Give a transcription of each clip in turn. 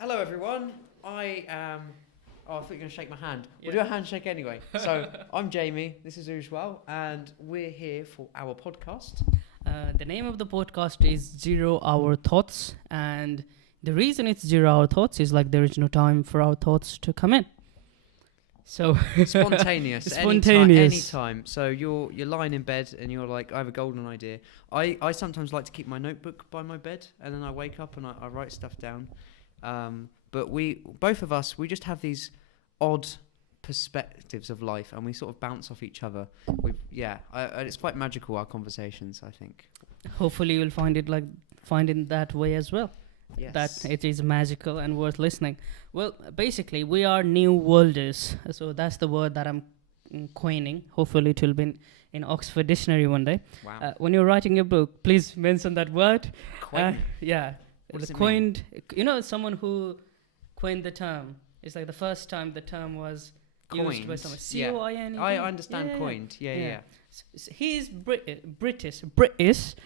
Hello, everyone. I am. Oh, I thought you were going to shake my hand. Yeah. We'll do a handshake anyway. So, I'm Jamie. This is Ujwal, and we're here for our podcast. The name of the podcast is Zero Hour Thoughts, and the reason it's 0 Hour Thoughts is like there is no time for our thoughts to come in. So Spontaneous. Spontaneous. Anytime. So you're lying in bed and you're like, I have a golden idea. I sometimes like to keep my notebook by my bed, and then I wake up and I write stuff down. But both of us, we just have these odd perspectives of life, and we sort of bounce off each other. It's quite magical, our conversations, I think. hopefully you'll find it that way as well. Yes. That it is magical and worth listening. Well, basically, we are new worlders. So that's the word that I'm coining. Hopefully, it will be in Oxford Dictionary one day. Wow. When you're writing your book, please mention that word. Coin. Yeah. What does it Coined. You know, someone who coined the term. It's like the first time the term was used by Coined. someone. Yeah. C-O-I-N-E-D. I understand coined. Yeah. He's British,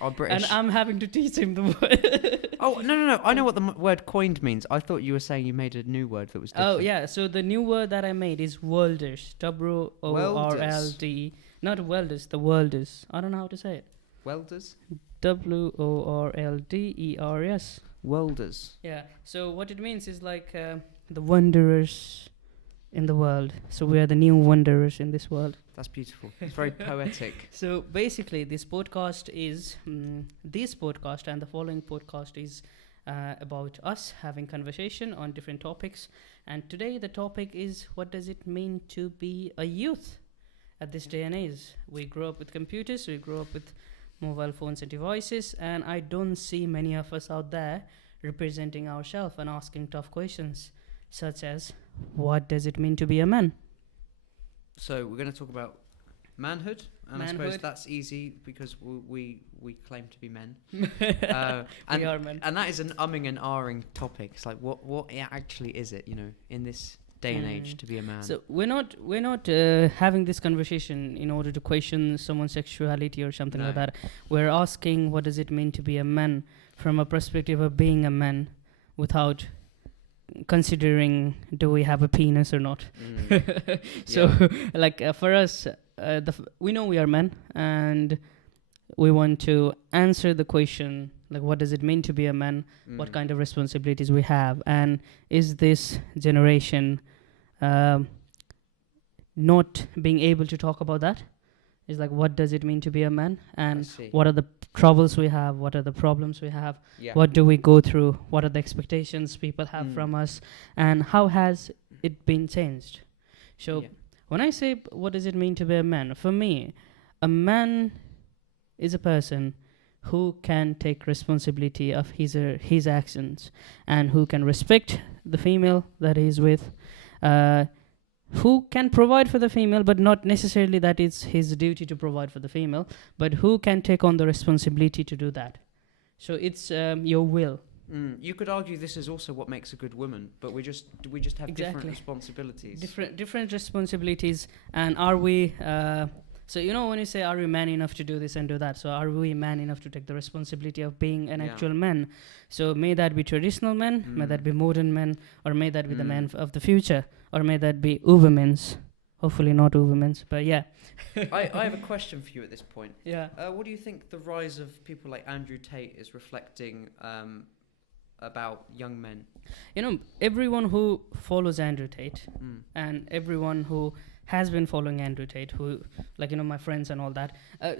Oh, British. and I'm having to teach him the word. Oh, no. I know what the word coined means. I thought you were saying you made a new word that was different. Oh, yeah. So the new word that I made is worlders. W-O-R-L-D. Not welders, the worlders. I don't know how to say it. Welders? W-O-R-L-D-E-R-S. Welders. Yeah. So what it means is like the wanderers in the world. So we are the new wanderers in this world. That's beautiful. It's very poetic. So basically, this podcast and the following podcast is about us having conversation on different topics. And today the topic is, what does it mean to be a youth at this day and age? We grow up with computers, we grow up with mobile phones and devices, and I don't see many of us out there representing ourselves and asking tough questions, such as, what does it mean to be a man? So we're going to talk about manhood, and I suppose Manhood. that's easy because we claim to be men. We are men. And that is an umming and ahhing topic. It's like what actually is it? In this day and age, to be a man. So we're not having this conversation in order to question someone's sexuality or something No. like that. We're asking, what does it mean to be a man from a perspective of being a man, without considering do we have a penis or not. So for us, we know we are men, and we want to answer the question, like, what does it mean to be a man? What kind of responsibilities we have, and is this generation not being able to talk about that? Is like, what does it mean to be a man, and what are the troubles we have, what are the problems we have, what do we go through, what are the expectations people have from us, and how has it been changed? So when I say what does it mean to be a man, for me, a man is a person who can take responsibility of his actions, and who can respect the female that he's with, who can provide for the female, but not necessarily that it's his duty to provide for the female, but who can take on the responsibility to do that. So it's your will. You could argue this is also what makes a good woman, but we just have different responsibilities. Different responsibilities, and are we? So when you say, are we man enough to do this and do that? So are we man enough to take the responsibility of being an actual man? So may that be traditional men, may that be modern men, or may that be the men of the future, or may that be Ubermen's. Hopefully not Ubermen's, but yeah. I have a question for you at this point. Yeah. What do you think the rise of people like Andrew Tate is reflecting about young men? Everyone who follows Andrew Tate, and everyone who has been following Andrew Tate, who, my friends and all that,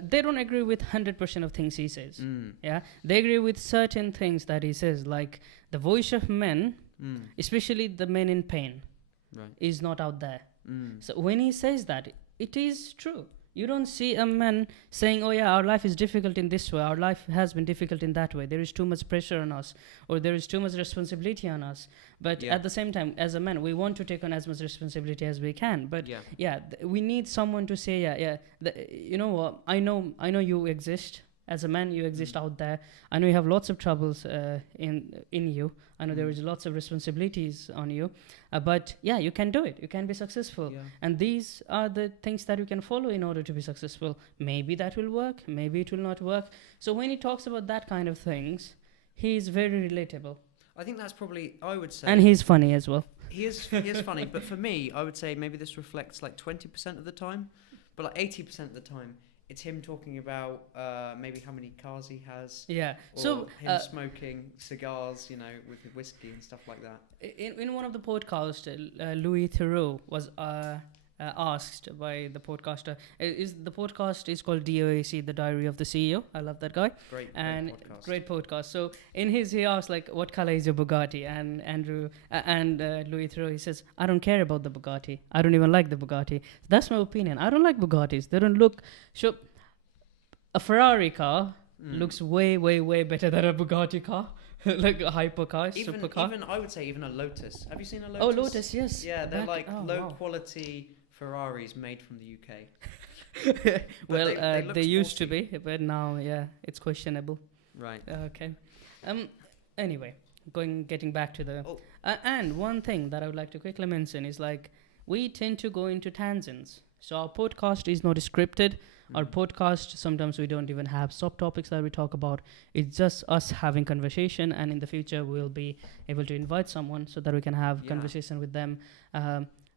they don't agree with 100% of things he says. Yeah, they agree with certain things that he says, like the voice of men, especially the men in pain, is not out there. So when he says that, it is true. You don't see a man saying, oh yeah, our life is difficult in this way, our life has been difficult in that way, there is too much pressure on us, or there is too much responsibility on us. But at the same time, as a man, we want to take on as much responsibility as we can. But we need someone to say, you know what, I know you exist. As a man, you exist out there. I know you have lots of troubles in you. I know there is lots of responsibilities on you. But you can do it. You can be successful. Yeah. And these are the things that you can follow in order to be successful. Maybe that will work. Maybe it will not work. So when he talks about that kind of things, he is very relatable. I think that's probably, I would say. And he's funny as well. He is funny, but for me, I would say maybe this reflects like 20% of the time, but like 80% of the time, it's him talking about maybe how many cars he has. Yeah. Or So him smoking cigars, you know, with whiskey and stuff like that. in one of the podcasts, Louis Theroux was asked by the podcaster. The podcast is called DOAC, The Diary of the CEO. I love that guy. Great podcast. Great podcast. So in his, he asked like, "What color is your Bugatti?" And Andrew and Louis Theroux, he says, "I don't care about the Bugatti. I don't even like the Bugatti. That's my opinion. I don't like Bugattis. They don't look." So a Ferrari car looks way better than a Bugatti car. Like a hypercar, supercar. Even I would say even a Lotus. Have you seen a Lotus? Oh, Lotus, yes. Yeah, they're low quality Ferraris made from the UK. Well, they used to be, but now, yeah, it's questionable. Right. Okay. Anyway, getting back to the and one thing that I would like to quickly mention is like we tend to go into tangents. So our podcast is not scripted. Our podcast, sometimes we don't even have subtopics that we talk about. It's just us having conversation, and in the future we'll be able to invite someone so that we can have conversation with them.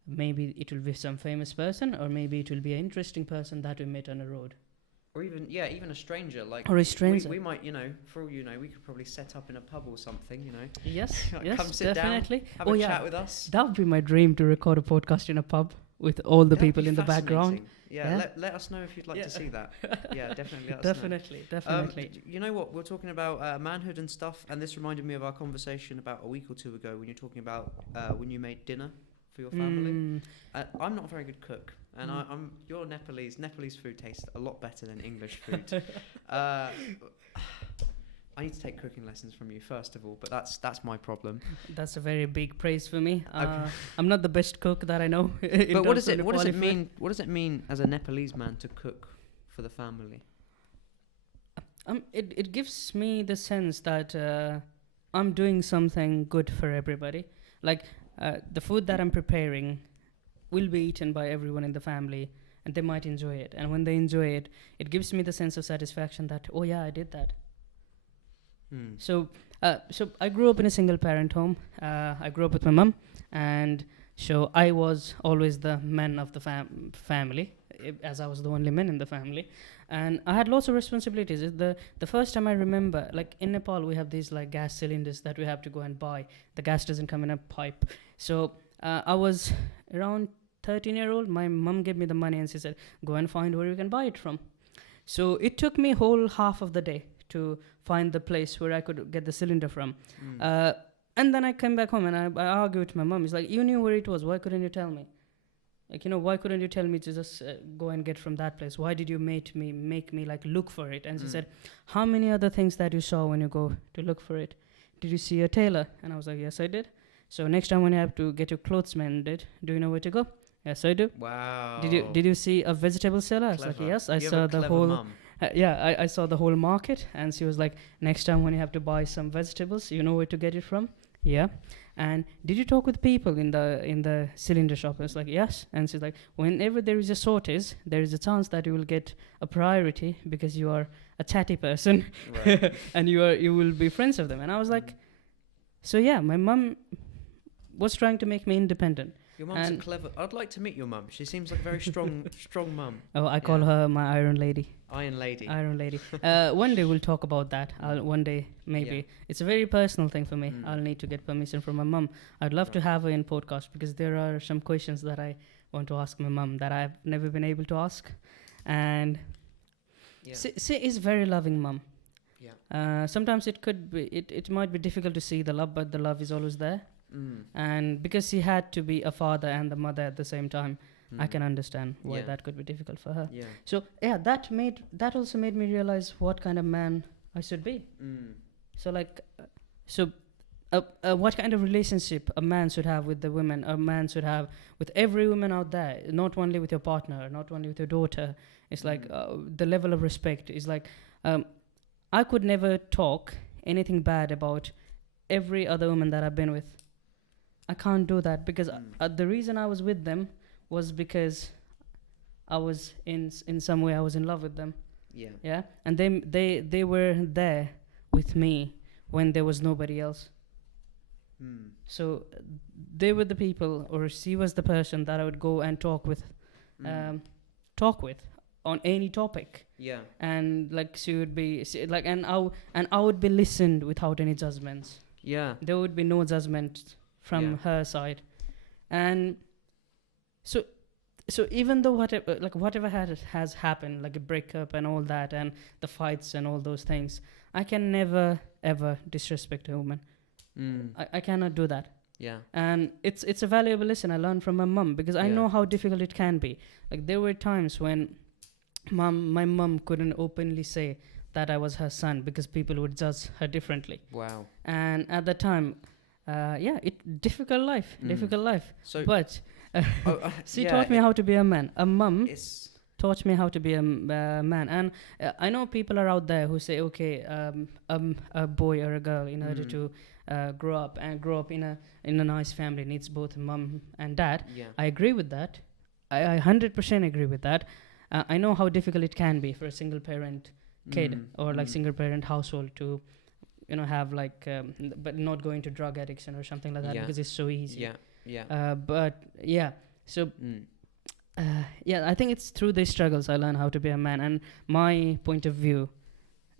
Maybe it will be some famous person, or maybe it will be an interesting person that we met on the road. Or even a stranger. Or a stranger. We might, for all you know, we could probably set up in a pub or something, you know. Yes, Come sit definitely. down, have a chat with us. That would be my dream, to record a podcast in a pub with all the people in the background. Yeah. Let us know if you'd like to see that. Yeah, definitely let us Definitely. You know what? We're talking about manhood and stuff, and this reminded me of our conversation about a week or two ago when you're talking about when you made dinner for your family. I'm not a very good cook, and you're Nepalese. Nepalese food tastes a lot better than English food. I need to take cooking lessons from you first of all, but that's my problem. That's a very big praise for me. Okay. I'm not the best cook that I know. But what does it mean? What does it mean as a Nepalese man to cook for the family? It gives me the sense that I'm doing something good for everybody. Like the food that I'm preparing will be eaten by everyone in the family, and they might enjoy it. And when they enjoy it, it gives me the sense of satisfaction that, oh yeah, I did that. So I grew up in a single parent home. I grew up with my mum, and so I was always the man of the family, as I was the only man in the family, and I had lots of responsibilities. The first time I remember, like in Nepal, we have these like gas cylinders that we have to go and buy. The gas doesn't come in a pipe. So I was around 13-year-old. My mum gave me the money and she said, "Go and find where you can buy it from." So it took me whole half of the day to find the place where I could get the cylinder from. And then I came back home and I argued with my mom. It's like, you knew where it was. Why couldn't you tell me? Like, why couldn't you tell me to just go and get from that place? Why did you make me like look for it? And she said, how many other things that you saw when you go to look for it? Did you see a tailor? And I was like, yes, I did. So next time when you have to get your clothes mended, do you know where to go? Yes, I do. Wow. Did you see a vegetable seller? I was like, yes, I saw the whole... Mom. I saw the whole market, and she was like, next time when you have to buy some vegetables, you know where to get it from? Yeah. And did you talk with people in the cylinder shop? I was like, yes. And she's like, whenever there is a shortage, there is a chance that you will get a priority because you are a chatty person, right. And you will be friends of them. And I was like, so yeah, my mom was trying to make me independent. Your mum's a clever... I'd like to meet your mum. She seems like a very strong mum. Oh, I call her my Iron Lady. Iron Lady. Iron Lady. One day we'll talk about that. One day, maybe. Yeah. It's a very personal thing for me. I'll need to get permission from my mum. I'd love to have her in podcast because there are some questions that I want to ask my mum that I've never been able to ask. And she is very loving mum. Yeah. Sometimes it might be difficult to see the love, but the love is always there. And because she had to be a father and a mother at the same time, I can understand why that could be difficult for her. Yeah. So that also made me realize what kind of man I should be. So what kind of relationship a man should have with the women, a man should have with every woman out there, not only with your partner, not only with your daughter. It's like the level of respect is like I could never talk anything bad about every other woman that I've been with. I can't do that because the reason I was with them was because I was in some way I was in love with them. Yeah. Yeah. And they were there with me when there was nobody else. So they were the people, or she was the person that I would go and talk with, talk with on any topic. Yeah. And like she would be like, and I would be listened without any judgments. Yeah. There would be no judgment from her side, and so even though whatever has happened, like a breakup and all that, and the fights and all those things, I can never ever disrespect a woman. I cannot do that. Yeah. And it's a valuable lesson I learned from my mum, because I know how difficult it can be. Like there were times when my mum couldn't openly say that I was her son, because people would judge her differently. Wow. And at the time, difficult life. So, but she taught me how to be a man. A mum taught me how to be a man. And I know people are out there who say, okay, a boy or a girl, in order to grow up in a nice family, needs both mum and dad. Yeah. I agree with that. I 100% agree with that. I know how difficult it can be for a single parent kid or like single parent household to, have like, but not go into drug addiction or something like that, because it's so easy. Yeah. Yeah. But yeah, so I think it's through these struggles I learned how to be a man. And my point of view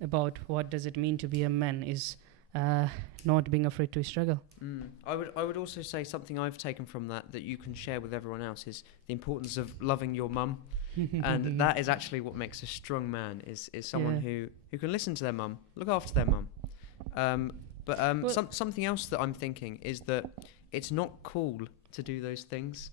about what does it mean to be a man is not being afraid to struggle. I would also say something I've taken from that you can share with everyone else is the importance of loving your mum. And that is actually what makes a strong man, is someone who can listen to their mum, look after their mum. Something else that I'm thinking is that it's not cool to do those things.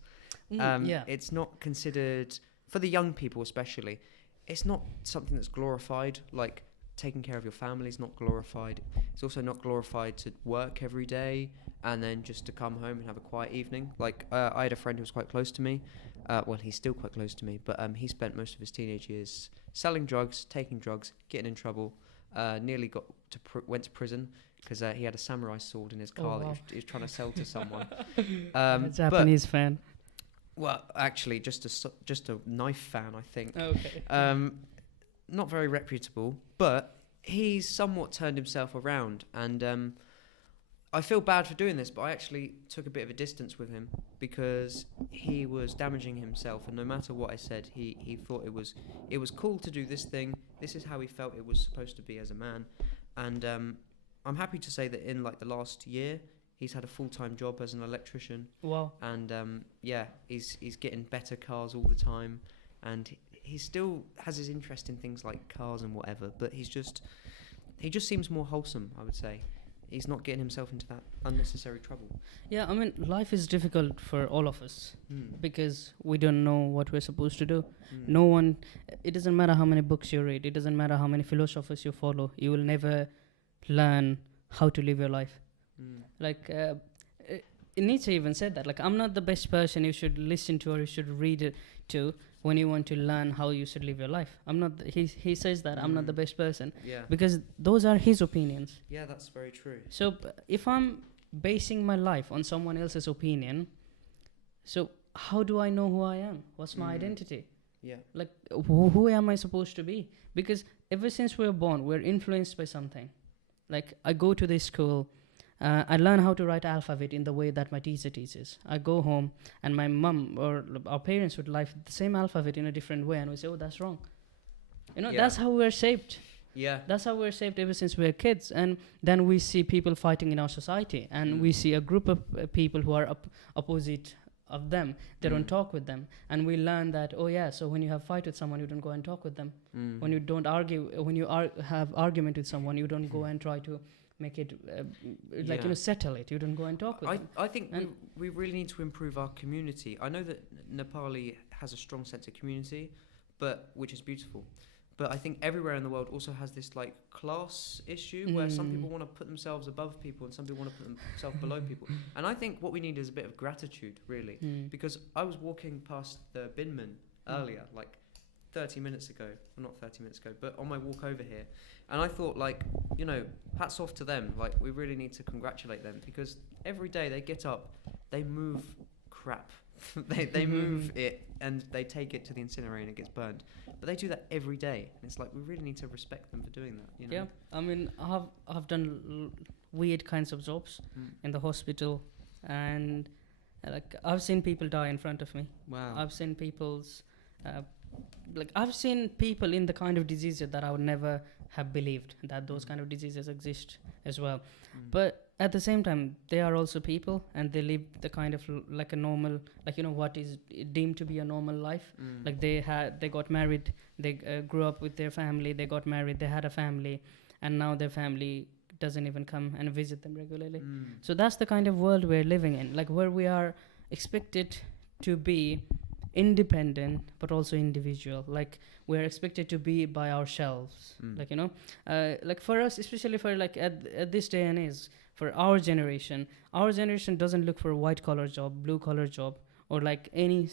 It's not considered, for the young people especially, it's not something that's glorified. Like taking care of your family is not glorified. It's also not glorified to work every day and then just to come home and have a quiet evening. Like I had a friend who was quite close to me. Well, he's still quite close to me, but he spent most of his teenage years selling drugs, taking drugs, getting in trouble. Nearly went to prison because he had a samurai sword in his car that he was trying to sell to someone. A Japanese fan. Well, actually, just a knife fan, I think. Okay. Not very reputable, but he's somewhat turned himself around, and I feel bad for doing this, but I actually took a bit of a distance with him because he was damaging himself, and no matter what I said, he thought it was cool to do this thing. This is how he felt it was supposed to be as a man, and I'm happy to say that in like the last year, he's had a full-time job as an electrician. Wow. And he's getting better cars all the time, and he still has his interest in things like cars and whatever, but he just seems more wholesome, I would say. He's not getting himself into that unnecessary trouble. Yeah, I mean, life is difficult for all of us because we don't know what we're supposed to do. No one, it doesn't matter how many books you read, it doesn't matter how many philosophers you follow, you will never learn how to live your life. Like, Nietzsche even said that, like, I'm not the best person you should listen to or you should read it to when you want to learn how you should live your life. I'm not, he says that, I'm not the best person. Yeah. Because those are his opinions. Yeah, that's very true. So if I'm basing my life on someone else's opinion, so how do I know who I am? What's my identity? Yeah. Like, who am I supposed to be? Because ever since we're born, we're influenced by something. Like, I go to this school, I learn how to write alphabet in the way that my teacher teaches. I go home and my mum or our parents would write the same alphabet in a different way, and we say, oh, that's wrong. That's how we're shaped. Yeah. That's how we're shaped ever since we're kids. And then we see people fighting in our society, and we see a group of people who are opposite of them. They don't talk with them. And we learn that, oh yeah, so when you have fight with someone, you don't go and talk with them. When you don't argue, when you have argument with someone, you don't go and try to make it settle it. You don't go and talk with them. I think we really need to improve our community. I know that Nepali has a strong sense of community, which is beautiful. But I think everywhere in the world also has this like class issue where some people want to put themselves above people and some people want to put themselves below people. And I think what we need is a bit of gratitude, really. Because I was walking past the binman earlier, like 30 minutes ago. Well, not 30 minutes ago, but on my walk over here. And I thought, like, hats off to them. Like, we really need to congratulate them because every day they get up, they move crap. they move it and they take it to the incinerator and it gets burned. But they do that every day, and it's like we really need to respect them for doing that. Yeah, I mean, I've done weird kinds of jobs in the hospital, and like I've seen people die in front of me. Wow. I've seen people's I've seen people in the kind of diseases that I would never have believed that those kind of diseases exist as well. But at the same time, they are also people, and they live the kind of like a normal, like, you know, what is deemed to be a normal life. Like they got married, they grew up with their family, they got married, they had a family, and now their family doesn't even come and visit them regularly. So that's the kind of world we're living in, like where we are expected to be independent but also individual. Like we're expected to be by ourselves. Like, you know, like for us, especially for like at this day and age, for our generation doesn't look for a white collar job, blue collar job, or like any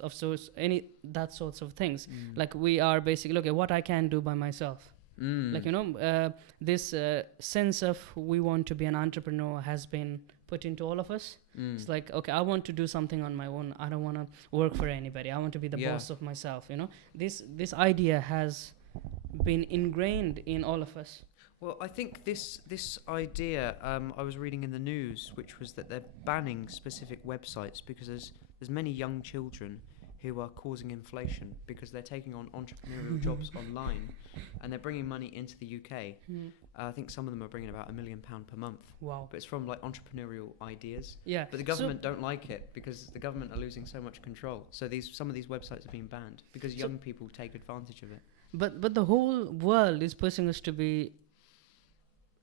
of sorts, any that sorts of things. Like we are basically, okay, what I can do by myself. Like, you know, this sense of we want to be an entrepreneur has been put into all of us. It's like, okay, I want to do something on my own. I don't want to work for anybody. I want to be the boss of myself, you know. This idea has been ingrained in all of us. Well, I think this idea, I was reading in the news, which was that they're banning specific websites because there's many young children who are causing inflation because they're taking on entrepreneurial jobs online, and they're bringing money into the UK. I think some of them are bringing about £1 million per month. Wow. But it's from like entrepreneurial ideas. Yeah. But the government don't like it because the government are losing so much control. So some of these websites are being banned because young people take advantage of it. But the whole world is pushing us to be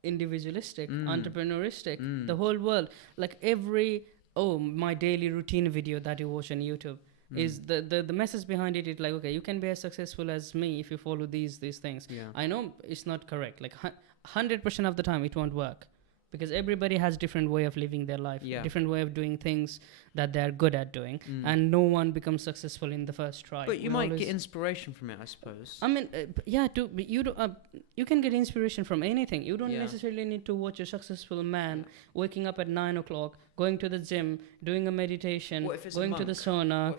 individualistic, entrepreneuristic. The whole world, like my daily routine video that you watch on YouTube. Is the message behind it is like, okay, you can be as successful as me if you follow these things. I know it's not correct, like 100% of the time it won't work, because everybody has different way of living their life, different way of doing things that they're good at doing, and no one becomes successful in the first try. But you might get inspiration from it, I suppose. I mean, you can get inspiration from anything. You don't necessarily need to watch a successful man waking up at 9 o'clock, going to the gym, doing a meditation, going to the sauna,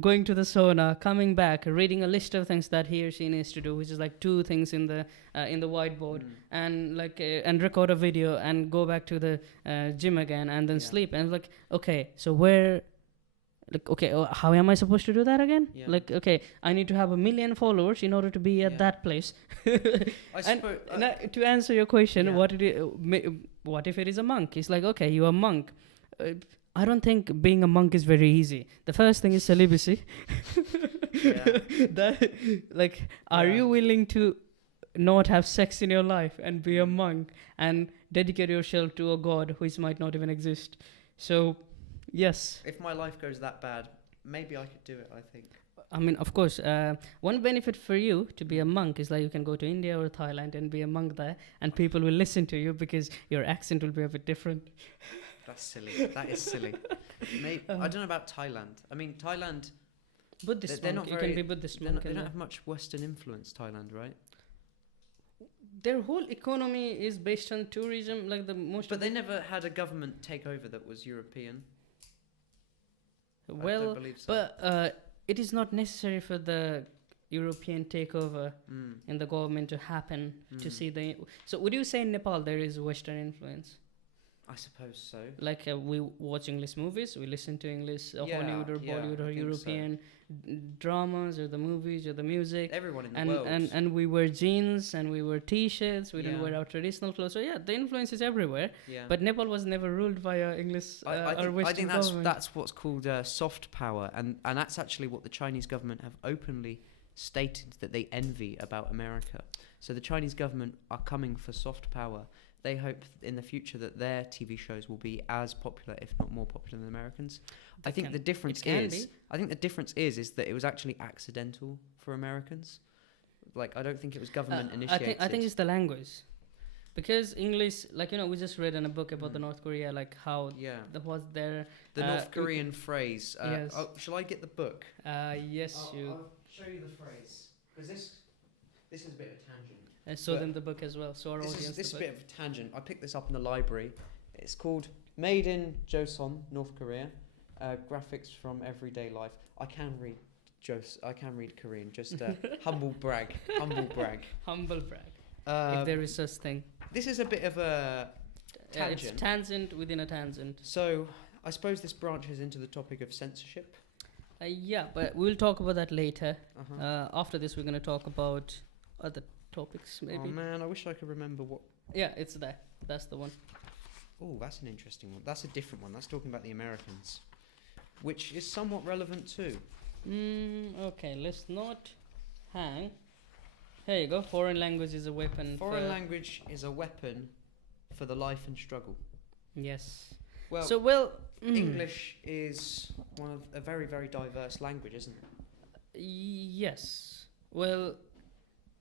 going to the sauna, coming back, reading a list of things that he or she needs to do, which is like 2 things in the whiteboard, and like and record a video and go back to the gym again and then sleep. And like, okay, so where, like, okay, how am I supposed to do that again? Like, okay, I need to have 1 million followers in order to be at that place. To answer your question, what if it is a monk? It's like, okay, you're a monk. I don't think being a monk is very easy. The first thing is celibacy. Are you willing to not have sex in your life and be a monk and dedicate yourself to a god which might not even exist? So, yes. If my life goes that bad, maybe I could do it, I think. I mean, of course, one benefit for you to be a monk is like you can go to India or Thailand and be a monk there, and people will listen to you because your accent will be a bit different. That's silly. That is silly. Maybe, I don't know about Thailand. I mean, Thailand... Buddhist they're monk. not very, you can be Buddhist monk. They don't have much Western influence, Thailand, right? Their whole economy is based on tourism, like the most... But they never had a government takeover that was European. Well, I don't believe so. But it is not necessary for the European takeover in the government to happen to see the... So would you say in Nepal there is Western influence? I suppose so. Like we watch English movies, we listen to English, Hollywood or Bollywood or European dramas or the movies or the music. Everyone in the world. And we wear jeans and we wear t-shirts, we don't wear our traditional clothes. So yeah, the influence is everywhere. Yeah. But Nepal was never ruled by English or Western I think government. that's what's called soft power, and that's actually what the Chinese government have openly stated that they envy about America. So the Chinese government are coming for soft power. They hope in the future that their TV shows will be as popular, if not more popular, than Americans. I think the difference is that it was actually accidental for Americans. Like, I don't think it was government initiated. I think it's the language, because English, like, you know, we just read in a book about the North Korea, like how the North Korean phrase. Yes. Shall I get the book? Yes, I'll show you the phrase, because this is a bit of a tangent. And show them the book as well. So our audience. This is a bit of a tangent. I picked this up in the library. It's called Made in Joseon, North Korea. Graphics from Everyday Life. I can read Korean. Just humble brag. Humble brag. If there is such thing. This is a bit of a tangent. It's tangent within a tangent. So I suppose this branches into the topic of censorship. Yeah, but we'll talk about that later. Uh-huh. After this, we're going to talk about other topics, maybe. Oh man, I wish I could remember what. Yeah, it's there. That's the one. Oh, that's an interesting one. That's a different one. That's talking about the Americans, which is somewhat relevant too. Okay, let's not hang. Here you go. Foreign language is a weapon. Foreign language is a weapon for the life and struggle. Yes. Well, So English is a very, very diverse language, isn't it? Yes. Well,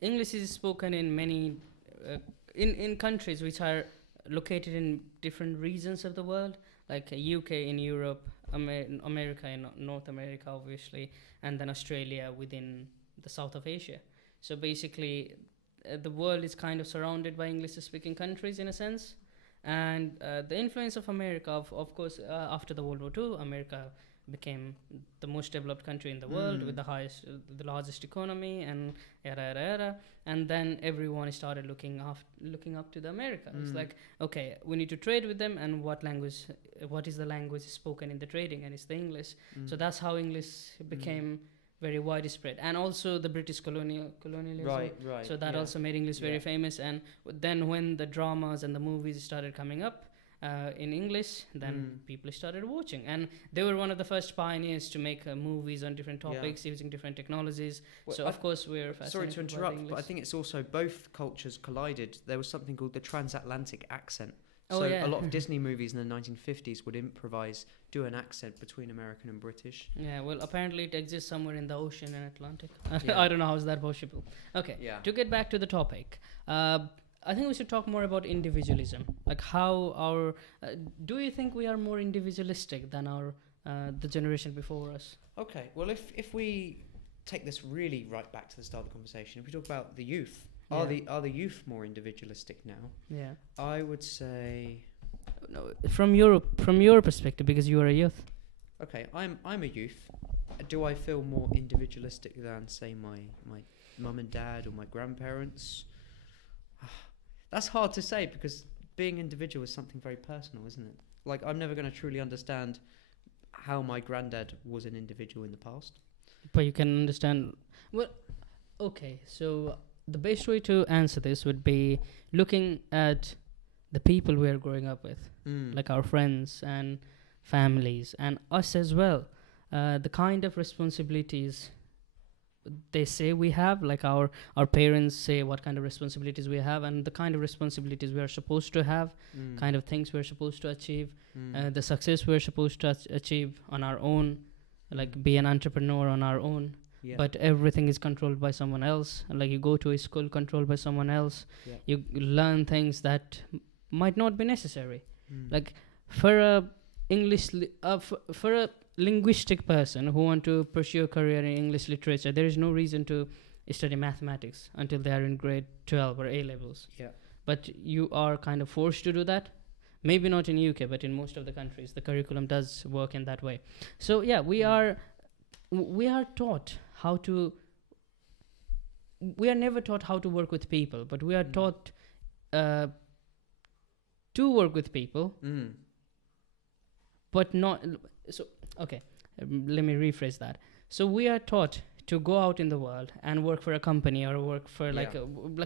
English is spoken in many in countries which are located in different regions of the world, like UK in Europe, America in North America, obviously, and then Australia within the South of Asia. So basically, the world is kind of surrounded by English-speaking countries in a sense. And the influence of America, of course, after the World War II, America became the most developed country in the world with the largest economy, and yada yada yada. And then everyone started looking up to the America. It's like, okay, we need to trade with them, and what is the language spoken in the trading, and it's the English. So that's how English became very widespread, and also the British colonialism. Right. So that also made English very famous. And then when the dramas and the movies started coming up in English, then people started watching, and they were one of the first pioneers to make movies on different topics using different technologies. Well, so of course we're fascinated. Sorry to interrupt, by the but I English. think it's also both cultures collided. There was something called the Transatlantic Accent. Oh, So yeah. a lot of Disney movies in the 1950s would do an accent between American and British. Yeah, well, apparently it exists somewhere in the ocean and Atlantic. Yeah. I don't know how is that possible. Okay, Yeah. to get back to the topic, I think we should talk more about individualism. Like how our do you think we are more individualistic than our the generation before us? Okay, well, if we take this really right back to the start of the conversation, if we talk about the youth, are the youth more individualistic now? Yeah. I would say, No, from your perspective, because you are a youth. okay, I'm a youth. Do I feel more individualistic than, say, my mum and dad or my grandparents? That's hard to say, because being individual is something very personal, isn't it? Like, I'm never going to truly understand how my granddad was an individual in the past. But you can understand. Well, okay, so the best way to answer this would be looking at the people we are growing up with, like our friends and families, and us as well. The kind of responsibilities they say we have, like our parents say what kind of responsibilities we have, and the kind of responsibilities we are supposed to have, kind of things we're supposed to achieve, the success we're supposed to achieve on our own, like be an entrepreneur on our own. Yeah. But everything is controlled by someone else. Like you go to a school controlled by someone else. Yeah. You learn things that might not be necessary. Like for a for a linguistic person who want to pursue a career in English literature, there is no reason to study mathematics until they are in grade 12 or A levels. Yeah. But you are kind of forced to do that. Maybe not in UK, but in most of the countries, the curriculum does work in that way. So yeah, we are taught how to. We are never taught how to work with people, but we are taught to work with people, but not. So okay, let me rephrase that. So we are taught to go out in the world and work for a company or work for like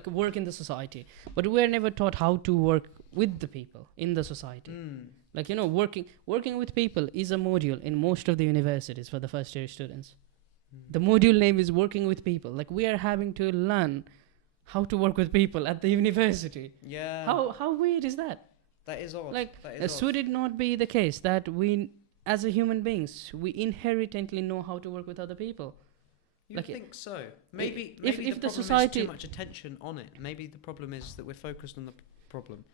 work in the society, but we are never taught how to work with the people in the society. Like, you know, working with people is a module in most of the universities for the first year students. The module name is working with people. Like, we are having to learn how to work with people at the university. Yeah. How weird is that? That is odd. Like, that is should it not be the case that we, as a human beings, we inherently know how to work with other people? You like think so? Maybe if the the problem society is too much attention on it. Maybe the problem is that we're focused on the problem.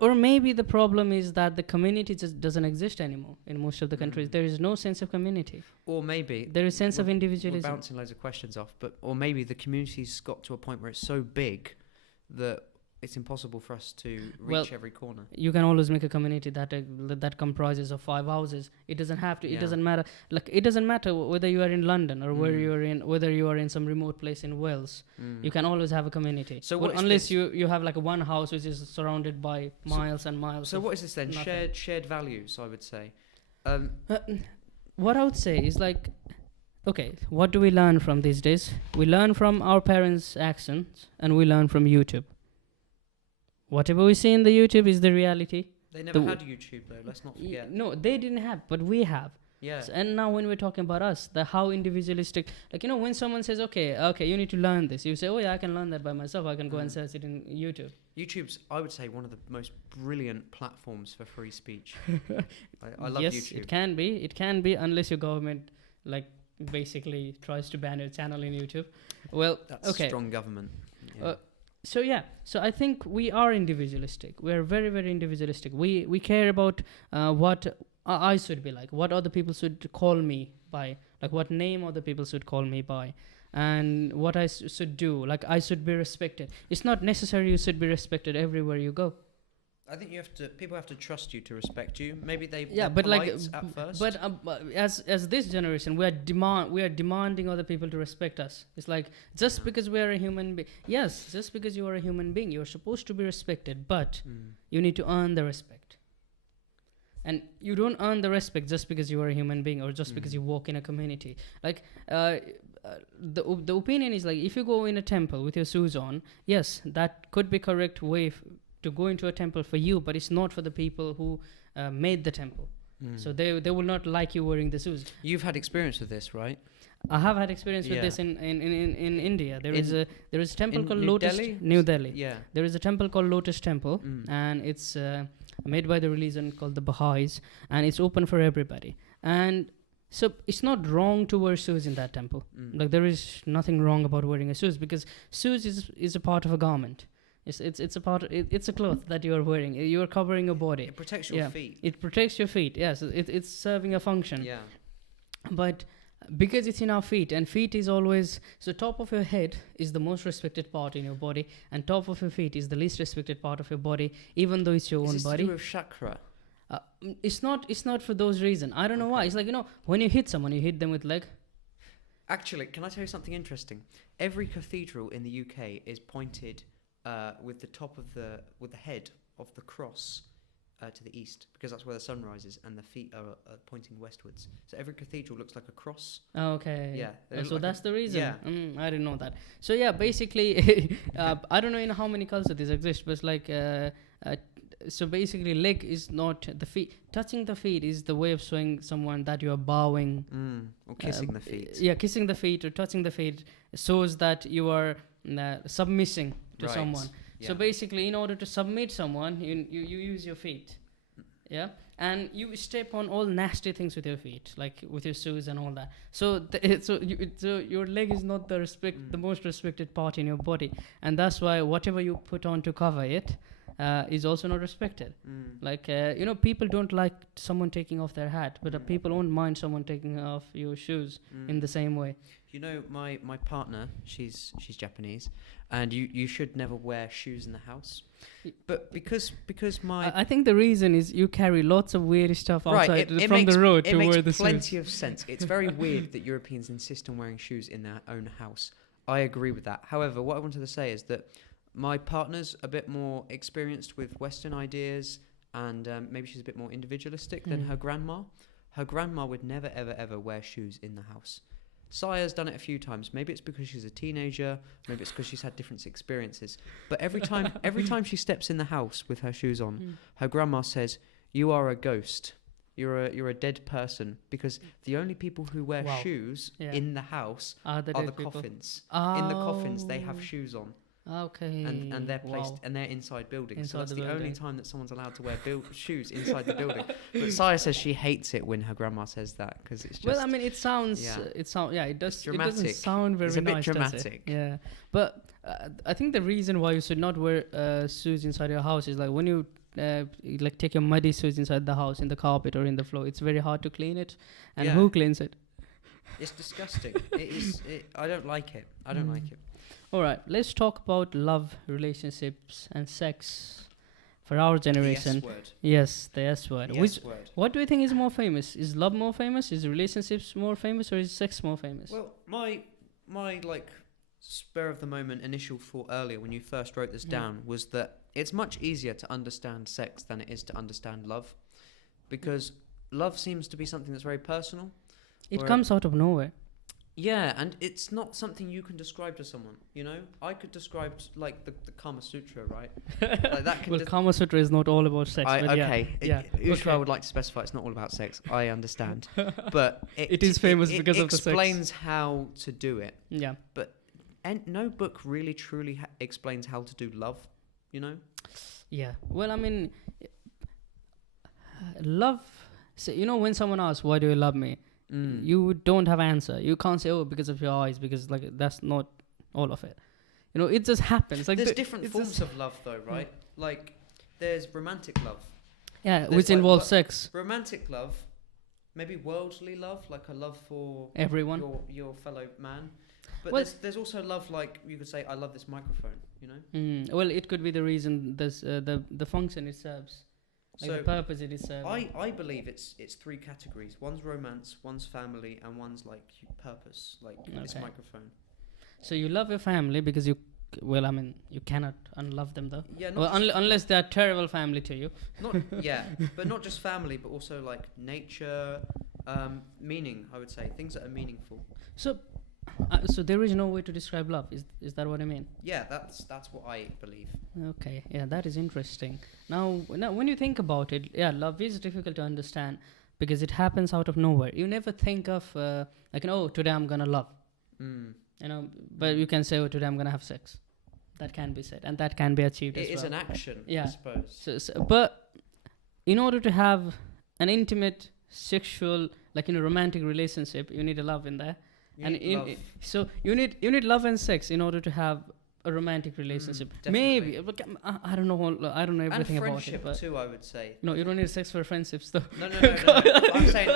or maybe the problem is that the community just doesn't exist anymore in most of the countries. There is no sense of community. Or maybe There is sense of we're individualism. bouncing loads of questions off, or maybe the community's got to a point where it's so big that it's impossible for us to Well, reach every corner. You can always make a community that comprises of 5 houses. It doesn't have to. It doesn't matter. Like it doesn't matter whether you are in London or whether you are in some remote place in Wales. You can always have a community. So what unless you have like one house which is surrounded by miles and miles. So what is this then? Shared values, I would say. What I would say is like, okay, what do we learn from these days? We learn from our parents' accents and we learn from YouTube. Whatever we see in the YouTube is the reality. They never had YouTube though, let's not forget. No, they didn't have, but we have. Yeah. And now when we're talking about us, how individualistic, like, when someone says, okay, you need to learn this, you say, oh yeah, I can learn that by myself. I can go and search it in YouTube. YouTube's, I would say, one of the most brilliant platforms for free speech. I love yes, YouTube. Yes, it can be, unless your government, like, basically tries to ban your channel in YouTube. Well, that's okay. Strong government. Yeah. So I think we are individualistic. We are very, very individualistic. We care about what I should be like, what other people should call me by, like what name other people should call me by, and what I should do. Like I should be respected. It's not necessary you should be respected everywhere you go. I think people have to trust you to respect you. Maybe they're polite at first. But as this generation, we are demanding other people to respect us. It's like just because we are a human being. Yes, just because you are a human being, you are supposed to be respected, but you need to earn the respect. And you don't earn the respect just because you are a human being or just because you walk in a community. Like the opinion is like, if you go in a temple with your shoes on, yes, that could be correct way to go into a temple for you, but it's not for the people who made the temple. So they will not like you wearing the shoes. You've had experience with this, right? I have had experience with this in India. There is a temple called New Delhi. Yeah. There is a temple called Lotus Temple, and it's made by the religion called the Baha'is, and it's open for everybody. And so it's not wrong to wear shoes in that temple. Like there is nothing wrong about wearing a shoes, because shoes is a part of a garment. It's a part. It's a cloth that you are wearing. You are covering your body. It protects your feet. It protects your feet. Yes, it's serving a function. Yeah. But because it's in our feet, and feet is always, so top of your head is the most respected part in your body, and top of your feet is the least respected part of your body, even though it's your own body. Is this to do with chakra? It's not for those reasons. I don't know why. It's like, when you hit someone, you hit them with leg. Actually, can I tell you something interesting? Every cathedral in the UK is pointed with the head of the cross to the east, because that's where the sun rises, and the feet are pointing westwards. So every cathedral looks like a cross. Okay. Yeah. So that's the reason. Yeah. I didn't know that. So yeah, basically, I don't know in how many cultures this exists, but it's like, so basically, leg is not the feet. Touching the feet is the way of showing someone that you are bowing. Or kissing the feet. Yeah, kissing the feet or touching the feet shows that you are submissing to someone. Yeah. So basically, in order to submit someone, you use your feet. Yeah, and you step on all nasty things with your feet, like with your shoes and all that. So your leg is not the most respected part in your body, and that's why whatever you put on to cover it is also not respected. Like people don't like someone taking off their hat, but people won't mind someone taking off your shoes in the same way. My partner, she's Japanese, and you should never wear shoes in the house. But because I think the reason is you carry lots of weird stuff outside the road to wear the shoes. It makes plenty of sense. It's very weird that Europeans insist on wearing shoes in their own house. I agree with that. However, what I wanted to say is that my partner's a bit more experienced with Western ideas, and maybe she's a bit more individualistic than her grandma. Her grandma would never, ever, ever wear shoes in the house. Saya's done it a few times. Maybe it's because she's a teenager. Maybe it's because she's had different experiences. But every time she steps in the house with her shoes on, her grandma says, "You are a ghost. You're a dead person." Because the only people who wear shoes in the house are the coffins. In the coffins, they have shoes on. Okay. And they're placed and they're inside buildings. So that's the only time that someone's allowed to wear shoes inside the building. But Saya says she hates it when her grandma says that, because it's just. Well, I mean, it sounds. Yeah. It does. It doesn't sound very nice. It's a bit dramatic. Yeah, but I think the reason why you should not wear shoes inside your house is like when you. Take your muddy shoes inside the house, in the carpet or in the floor. It's very hard to clean it, and who cleans it? It's disgusting. It is. I don't like it. I don't like it. All right, let's talk about love, relationships, and sex for our generation. The S word. Yes, the S word. The S word. What do you think is more famous? Is love more famous? Is relationships more famous, or is sex more famous? Well, my like spur of the moment initial thought earlier when you first wrote this down was that it's much easier to understand sex than it is to understand love, because love seems to be something that's very personal. It comes out of nowhere. Yeah, and it's not something you can describe to someone, you know? I could describe, like, the Kama Sutra, right? Like that can Well, Kama Sutra is not all about sex, but okay. yeah. Usually I would like to specify it's not all about sex. I understand. But it is famous because of the sex. It explains how to do it. Yeah. But no book really, truly explains how to do love, you know? Yeah. Well, I mean, love... So, you know, when someone asks, why do you love me? You don't have an answer. You can't say, oh, because of your eyes, because like that's not all of it. You know, it just happens. Like there's different forms of love, though, right? Like there's romantic love. Yeah, there's which involves sex. Romantic love, maybe worldly love, like a love for everyone, your fellow man. But there's also love, like you could say, I love this microphone. You know. Well, it could be the reason. There's the function it serves. Like the purpose it is serving. I believe it's three categories. One's romance, one's family, and one's like purpose, like this microphone. So you love your family because you cannot unlove them though. Yeah. Unless they're a terrible family to you. But not just family, but also like nature, meaning. I would say things that are meaningful. So there is no way to describe love. Is that what I mean? Yeah, that's what I believe. Okay, yeah, that is interesting. Now, when you think about it, yeah, love is difficult to understand because it happens out of nowhere. You never think of today I'm gonna love. You know, but you can say, oh, today I'm gonna have sex. That can be said, and that can be achieved as well. It is an action, yeah. I suppose. But in order to have an intimate, sexual, romantic relationship, you need a love in there. So you need love and sex in order to have a romantic relationship. Maybe, but I don't know. I don't know everything about it. But too, I would say. No, you don't need sex for friendships, though. No. I'm saying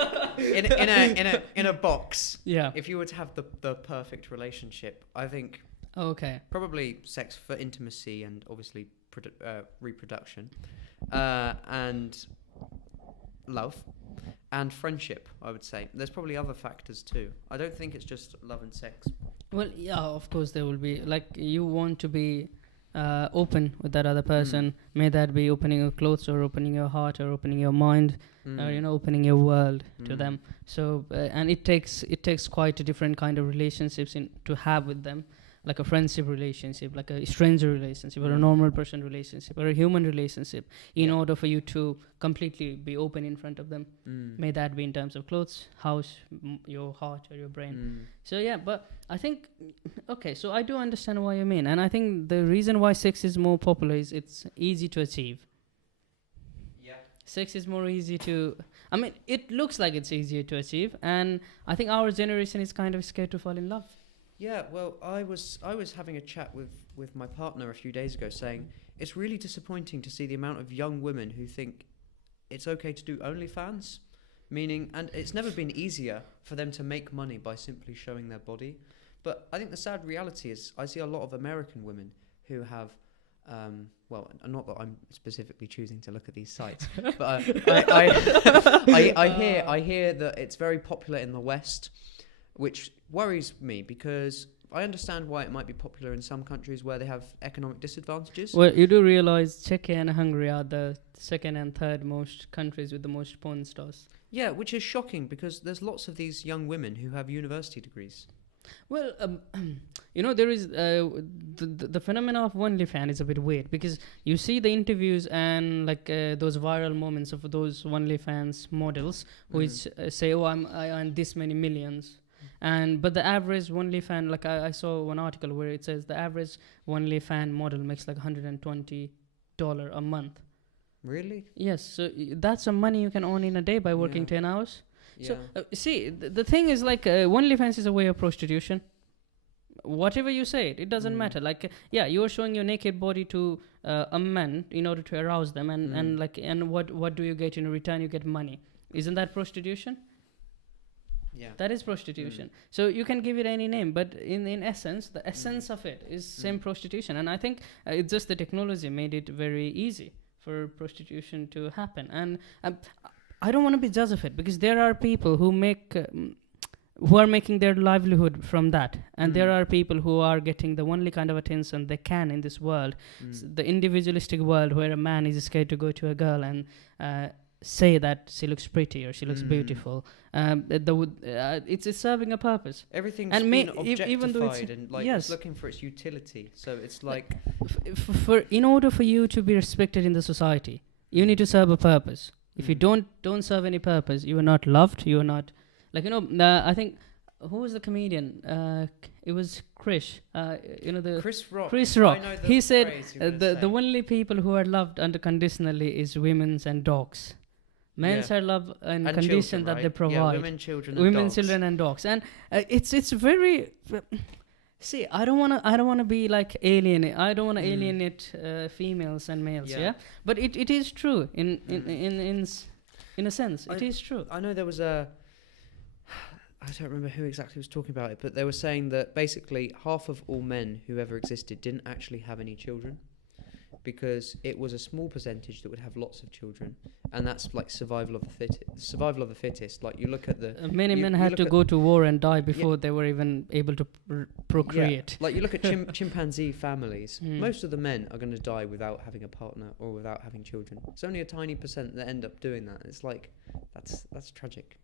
in a box. Yeah. If you were to have the perfect relationship, I think. Okay. Probably sex for intimacy and obviously reproduction, and love. And friendship, I would say. There's probably other factors too. I don't think it's just love and sex. Well, yeah, of course there will be. Like, you want to be open with that other person. May that be opening your clothes or opening your heart or opening your mind or, opening your world to them. So, and it takes quite a different kind of relationships to have with them. Like a friendship relationship, like a stranger relationship, or a normal person relationship, or a human relationship, in order for you to completely be open in front of them. May that be in terms of clothes, house, your heart, or your brain. So yeah, but I think, so I do understand what you mean. And I think the reason why sex is more popular is it's easy to achieve. Yeah. Sex is more easy to... I mean, it looks like it's easier to achieve. And I think our generation is kind of scared to fall in love. Yeah, well, I was having a chat with my partner a few days ago saying it's really disappointing to see the amount of young women who think it's okay to do OnlyFans, and it's never been easier for them to make money by simply showing their body. But I think the sad reality is I see a lot of American women who have, not that I'm specifically choosing to look at these sites, but I hear that it's very popular in the West, which worries me because I understand why it might be popular in some countries where they have economic disadvantages. Well, you do realize Czechia and Hungary are the second and third most countries with the most porn stars. Yeah, which is shocking because there's lots of these young women who have university degrees. Well, there is the phenomenon of OnlyFans is a bit weird because you see the interviews and those viral moments of those OnlyFans models who say, "Oh, I earn this many millions." But the average OnlyFans, I saw one article where it says the average OnlyFans model makes $120 a month. Really? Yes. So that's some money you can earn in a day by working 10 hours. Yeah. So see, the thing is OnlyFans is a way of prostitution. Whatever you say, it doesn't matter. You are showing your naked body to a man in order to arouse them, and what do you get in return? You get money. Isn't that prostitution? Yeah. That is prostitution. So you can give it any name, but in essence, the essence of it is same prostitution. And I think it's just the technology made it very easy for prostitution to happen. And I don't want to be judge of it, because there are people who make who are making their livelihood from that, and there are people who are getting the only kind of attention they can in this world, the individualistic world, where a man is scared to go to a girl and say that she looks pretty or she looks beautiful. It's serving a purpose. Everything's and been objectified, even though and like it's looking for its utility. So it's like for in order for you to be respected in the society, you need to serve a purpose. If you don't serve any purpose, you are not loved. You are not, like, I think, who was the comedian? It was Chris. The Chris Rock. Chris Rock. I know the he said phrase the only people who are loved unconditionally is women's and dogs. Men's are loved in and condition children, that right? they provide. Yeah, women, children, and dogs. And it's very. See, I don't wanna be like alien. I don't wanna alienate females and males. Yeah, but it is true in a sense. It is true. I know there was I don't remember who exactly was talking about it, but they were saying that basically half of all men who ever existed didn't actually have any children, because it was a small percentage that would have lots of children, and that's like survival of the fittest. Like, you look at the many men had to go to war and die before they were even able to procreate. Like, you look at chimpanzee families. Most of the men are going to die without having a partner or without having children. It's only a tiny percent that end up doing that. It's like that's tragic,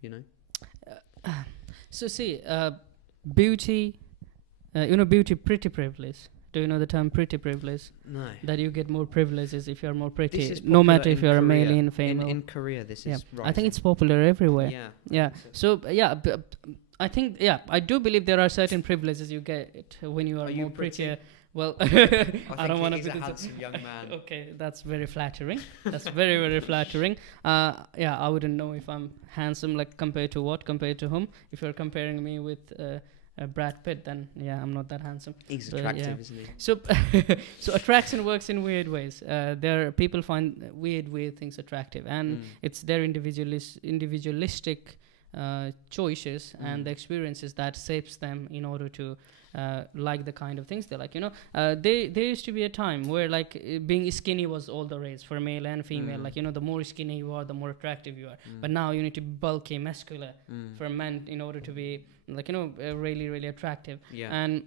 So see, beauty, beauty, pretty privilege. Do you know the term pretty privilege? No. That you get more privileges if you're more pretty, no matter if you're a male or female. In Korea, this is right. I think it's popular everywhere. Yeah. So I think I do believe there are certain privileges you get when you are more prettier. Well, I don't want to be a handsome young man. Okay, that's very flattering. That's very, very flattering. I wouldn't know if I'm handsome, like compared to whom. If you're comparing me with Brad Pitt, then I'm not that handsome. He's attractive, isn't he? So, so attraction works in weird ways. There are people find weird things attractive, and it's their individualistic choices and the experiences that shapes them in order to like the kind of things they like. There used to be a time where being skinny was all the rage for male and female. The more skinny you are, the more attractive you are. But now you need to be bulky, muscular for men in order to be really, really attractive. Yeah. And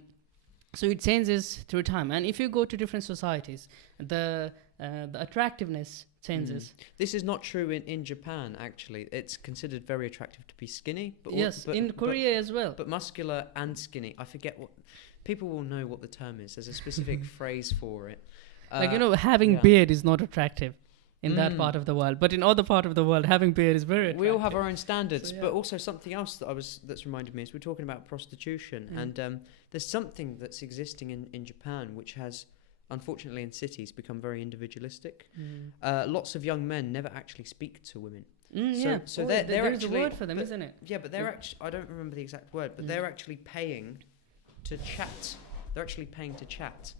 so it changes through time. And if you go to different societies, the attractiveness changes. This is not true in Japan, actually. It's considered very attractive to be skinny. But in Korea as well. But muscular and skinny. I forget what... People will know what the term is. There's a specific phrase for it. Having beard is not attractive in that part of the world. But in other part of the world, having beard is very attractive. We all have our own standards. But also something else that's reminded me is we're talking about prostitution. And there's something that's existing in Japan which has... unfortunately in cities become very individualistic. Lots of young men never actually speak to women. So they're there's actually a word for them, isn't it? Yeah, but they're actually, I don't remember the exact word, but they're actually paying to chat. They're actually paying to chat.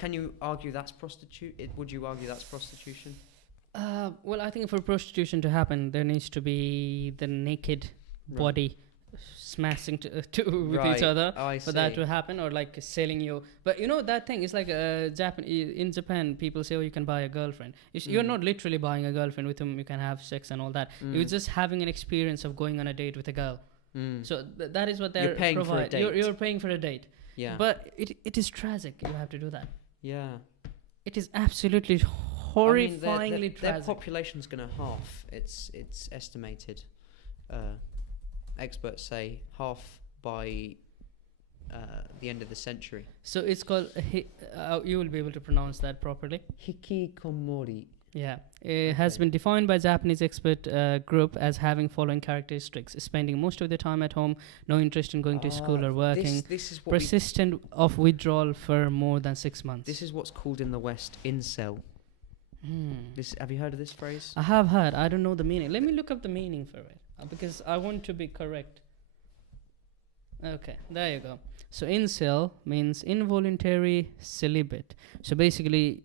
Can you argue that's would you argue that's prostitution? Well, I think for prostitution to happen, there needs to be the naked body smashing with each other for that to happen, or selling you. But that thing is like in Japan, people say, you can buy a girlfriend. You're not literally buying a girlfriend with whom you can have sex and all that. You're just having an experience of going on a date with a girl. So that is what they're paying for a date. You're paying for a date. Yeah. But it is tragic. You have to do that. Yeah. It is absolutely horrifyingly tragic. Their population's going to half. It's estimated. Experts say half by the end of the century. So it's called, you will be able to pronounce that properly. Hikikomori. Yeah. It has been defined by Japanese expert group as having following characteristics: spending most of the time at home, no interest in going to school or working, this is what persistent of withdrawal for more than 6 months. This is what's called in the West Incel. Have you heard of this phrase? I have heard. I don't know the meaning. Let me look up the meaning for it. Because I want to be correct. Okay, there you go. So incel means involuntary celibate. So basically,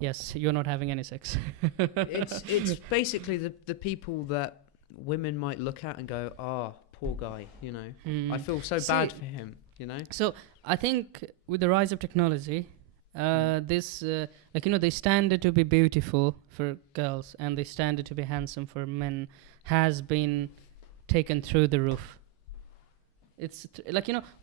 yes, you're not having any sex. It's basically the people that women might look at and go, poor guy, you know. Mm. I feel so bad for him, you know. So I think with the rise of technology, this the standard to be beautiful for girls and the standard to be handsome for men has been taken through the roof. It's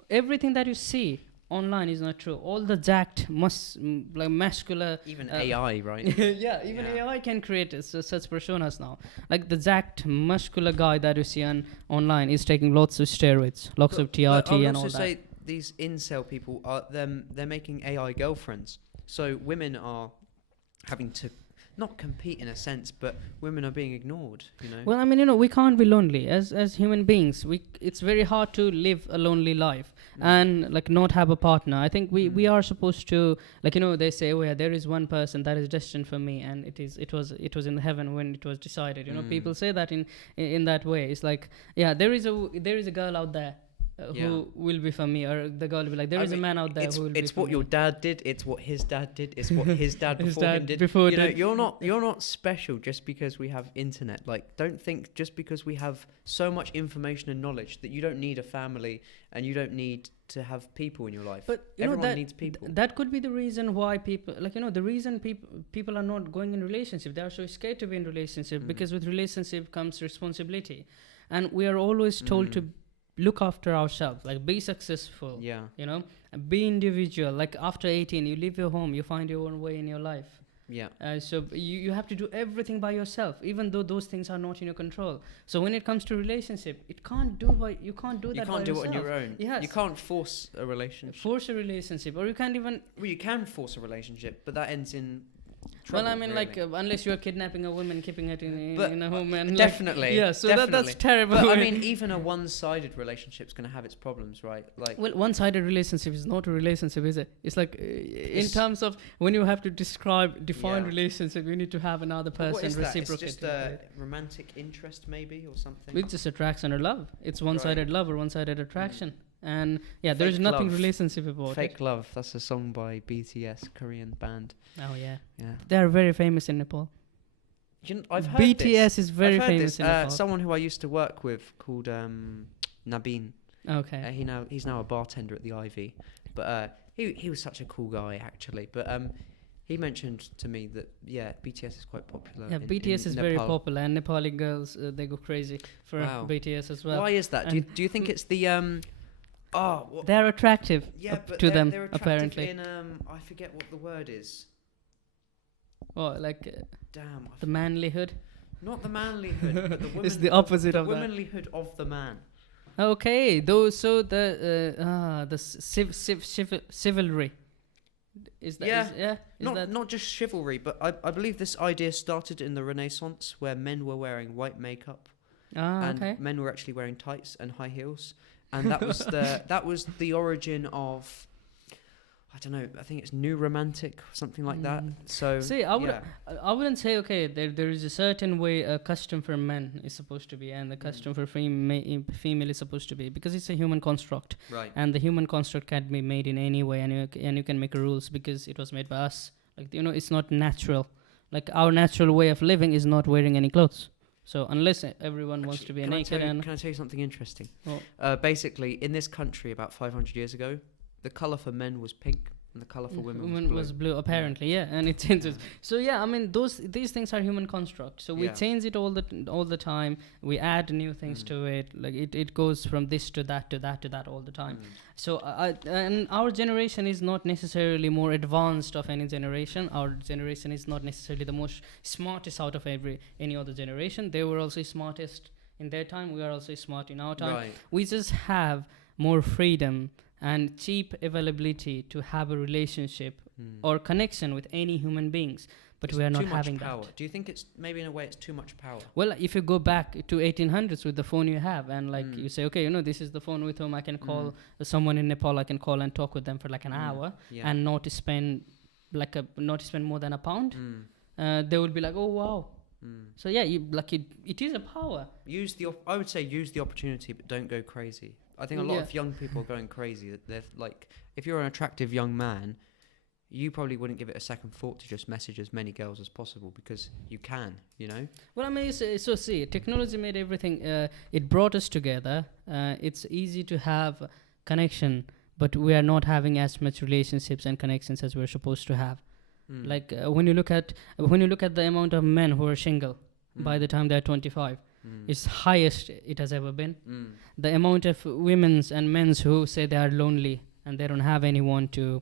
everything that you see online is not true. All the jacked muscular, even AI, right? even AI can create such personas now. Like the jacked muscular guy that you see online is taking lots of steroids, lots of TRT and all that. I would also say these incel people they're making AI girlfriends. So women are having to not compete in a sense, but women are being ignored, you know. Well, I mean, we can't be lonely as human beings. It's very hard to live a lonely life and not have a partner. I think we are supposed to, they say, oh yeah, there is one person that is destined for me, and it was in heaven when it was decided. You know, people say that in that way. It's like, yeah, there is a girl out there who will be for me, or the girl will be like, there is a man out there who will be for me. It's what your dad did, it's what his dad did, it's what his dad His before dad him did. before you know, did. you're not special just because we have internet. Like, don't think just because we have so much information and knowledge that you don't need a family and you don't need to have people in your life. But everyone needs people. That could be the reason why people, the reason people are not going in relationship. They are so scared to be in relationship because with relationship comes responsibility, and we are always told to look after ourselves, like be successful, and be individual. Like after 18, you leave your home, you find your own way in your life. So you have to do everything by yourself, even though those things are not in your control. So when it comes to relationship, you can't do that by yourself. You can't do it on your own. Yes. You can't force a relationship. Or you can't even. Well, you can force a relationship, but that ends in trouble, well, I mean, really. Unless you are kidnapping a woman, keeping it in a home, and definitely, that's terrible. But I mean, even a one-sided relationship is going to have its problems, right? Like, well, one-sided relationship is not a relationship, is it? It's like in terms of when you have to define relationship, you need to have another person reciprocate. It's just a romantic interest, maybe, or something. It's just attraction or love. It's one-sided love or one-sided attraction. And there's nothing relationship about Fake it. Love. That's a song by BTS, Korean band. Oh yeah. Yeah. They are very famous in Nepal. I've heard BTS is very famous in Nepal. Someone who I used to work with called Nabeen. Okay. He's now a bartender at the Ivy, but he was such a cool guy actually. But he mentioned to me that BTS is quite popular. Yeah, BTS is very popular, and Nepali girls they go crazy for BTS as well. Why is that? Do you think it's the they're attractive to them, they're attractive apparently. I forget what the word is. Oh, damn. The manlyhood? Not the manlyhood, but the woman. It's the opposite of that. The womanlyhood of the man. Okay, so the chivalry. Is that not just chivalry, but I believe this idea started in the Renaissance, where men were wearing white makeup, and men were actually wearing tights and high heels. And that was the origin of, I don't know, I think it's New Romantic or something like that. So see, I wouldn't say there is a certain way a custom for men is supposed to be and the custom for female is supposed to be, because it's a human construct, right? And the human construct can be made in any way, and you can make rules because it was made by us. It's not natural. Like our natural way of living is not wearing any clothes. So unless everyone wants to be naked, can I tell you something interesting? Basically, in this country about 500 years ago, the colour for men was pink and the colour for women was blue. Apparently, and it changes. So I mean, these things are human constructs. So we change it all the time. We add new things to it. Like it goes from this to that to that to that all the time. So and our generation is not necessarily more advanced of any generation. Our generation is not necessarily the most smartest out of any other generation. They were also smartest in their time. We are also smart in our time. Right. We just have more freedom and cheap availability to have a relationship or connection with any human beings, but we are not having power. that. Do you think it's maybe in a way it's too much power? Well, if you go back to 1800s with the phone you have, and you say, okay, this is the phone with whom I can call someone in Nepal. I can call and talk with them for like an hour and not spend more than £1. They would be like, oh wow. So it is a power. I would say use the opportunity, but don't go crazy. I think a lot of young people are going crazy. They're like, if you're an attractive young man, you probably wouldn't give it a second thought to just message as many girls as possible because you can, you know? Well, I mean, so see, technology made everything, it brought us together. It's easy to have connection, but we are not having as much relationships and connections as we're supposed to have. Like when you look at the amount of men who are single by the time they're 25, it's highest it has ever been. The amount of women's and men's who say they are lonely and they don't have anyone to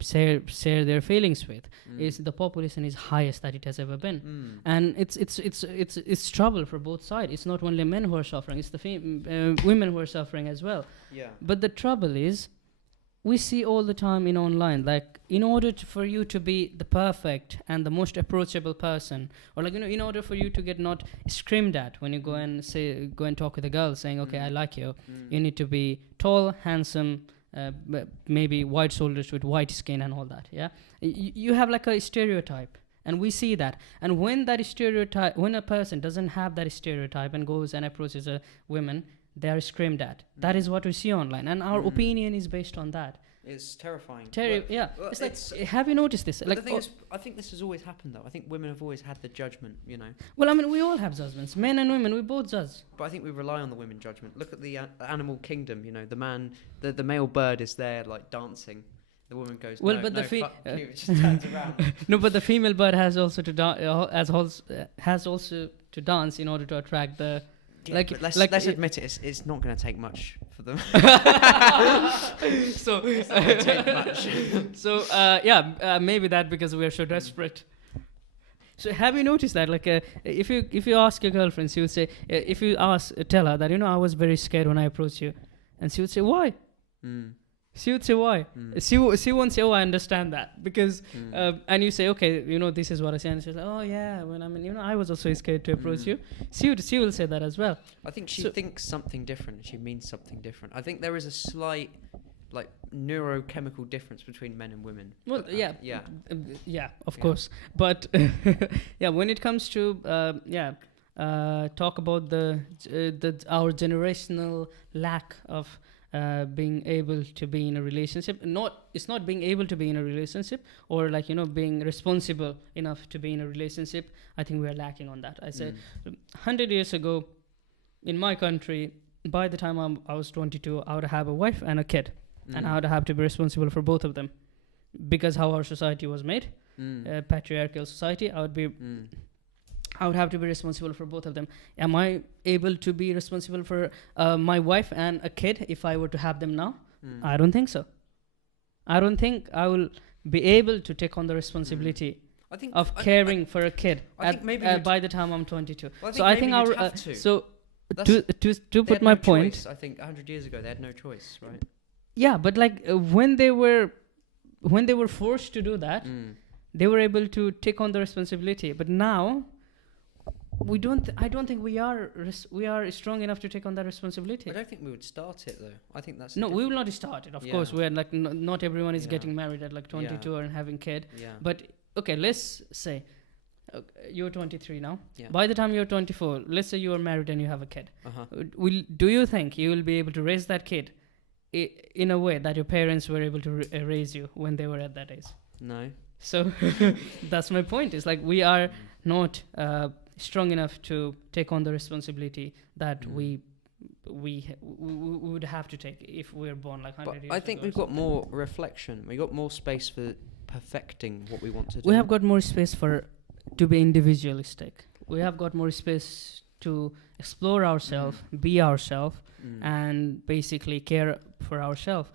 share their feelings with, is the population is highest that it has ever been. And it's trouble for both sides. It's not only men who are suffering, it's the women who are suffering as well. But the trouble is, we see all the time in online, like, in order for you to be the perfect and the most approachable person, or like, you know, in order for you to get not screamed at when you go and talk with a girl saying, okay, I like you, you need to be tall, handsome, maybe wide shoulders with white skin and all that. You have like a stereotype, and we see that. And when a person doesn't have that stereotype and goes and approaches a woman, they are screamed at. That is what we see online, and our opinion is based on that. It's terrifying. Well, it's like, have you noticed this? Like, the thing is, I think this has always happened though. I think women have always had the judgment, you know. Well, I mean, we all have judgments. Men and women, we both judge. But I think we rely on the women judgment. Look at the animal kingdom, you know. The male bird is there like dancing. The woman goes, well, no, but no, the it just turns around. No, but the female bird has also to dance in order to attract the. Yeah, let's admit it. It's not going to take much for them. So, maybe that because we are so desperate. So have you noticed that? Like, if you ask your girlfriend, she would say, tell her that, you know, I was very scared when I approached you, and she would say, why? She would say why. She won't say, oh, I understand that, because and you say, okay, you know, this is what I say, and she's like, oh yeah, well, I mean, you know, I was also scared to approach you. She will say that as well. I think she thinks something different. She means something different. I think there is a slight like neurochemical difference between men and women. Well, of course. But when it comes to talk about our generational lack of being able to be in a relationship. It's not being able to be in a relationship, or like, you know, being responsible enough to be in a relationship. I think we are lacking on that. I said 100 years ago in my country, by the time I was 22, I would have a wife and a kid, and I would have to be responsible for both of them, because how our society was made, patriarchal society. I would have to be responsible for both of them. Am I able to be responsible for my wife and a kid if I were to have them now? I don't think so. I don't think I will be able to take on the responsibility of caring for a kid by the time I'm 22. Well, so I think our to put my point. Choice. I think 100 years ago they had no choice, right? Yeah, but like when they were forced to do that, they were able to take on the responsibility. But now, I don't think we are strong enough to take on that responsibility. I don't think we would start it though. I think that's we will not start it. Of course, we're like not everyone is getting married at like 22 and having kid. But okay, let's say you're 23 now. By the time you're 24, let's say you are married and you have a kid. Do you think you will be able to raise that kid in a way that your parents were able to raise you when they were at that age? No. So that's my point. It's like we are not strong enough to take on the responsibility that we would have to take if we're born like 100 years ago. I think we've got more reflection. We've got more space for perfecting what we want to do. We have got more space to be individualistic. We have got more space to explore ourselves, be ourselves, and basically care for ourselves.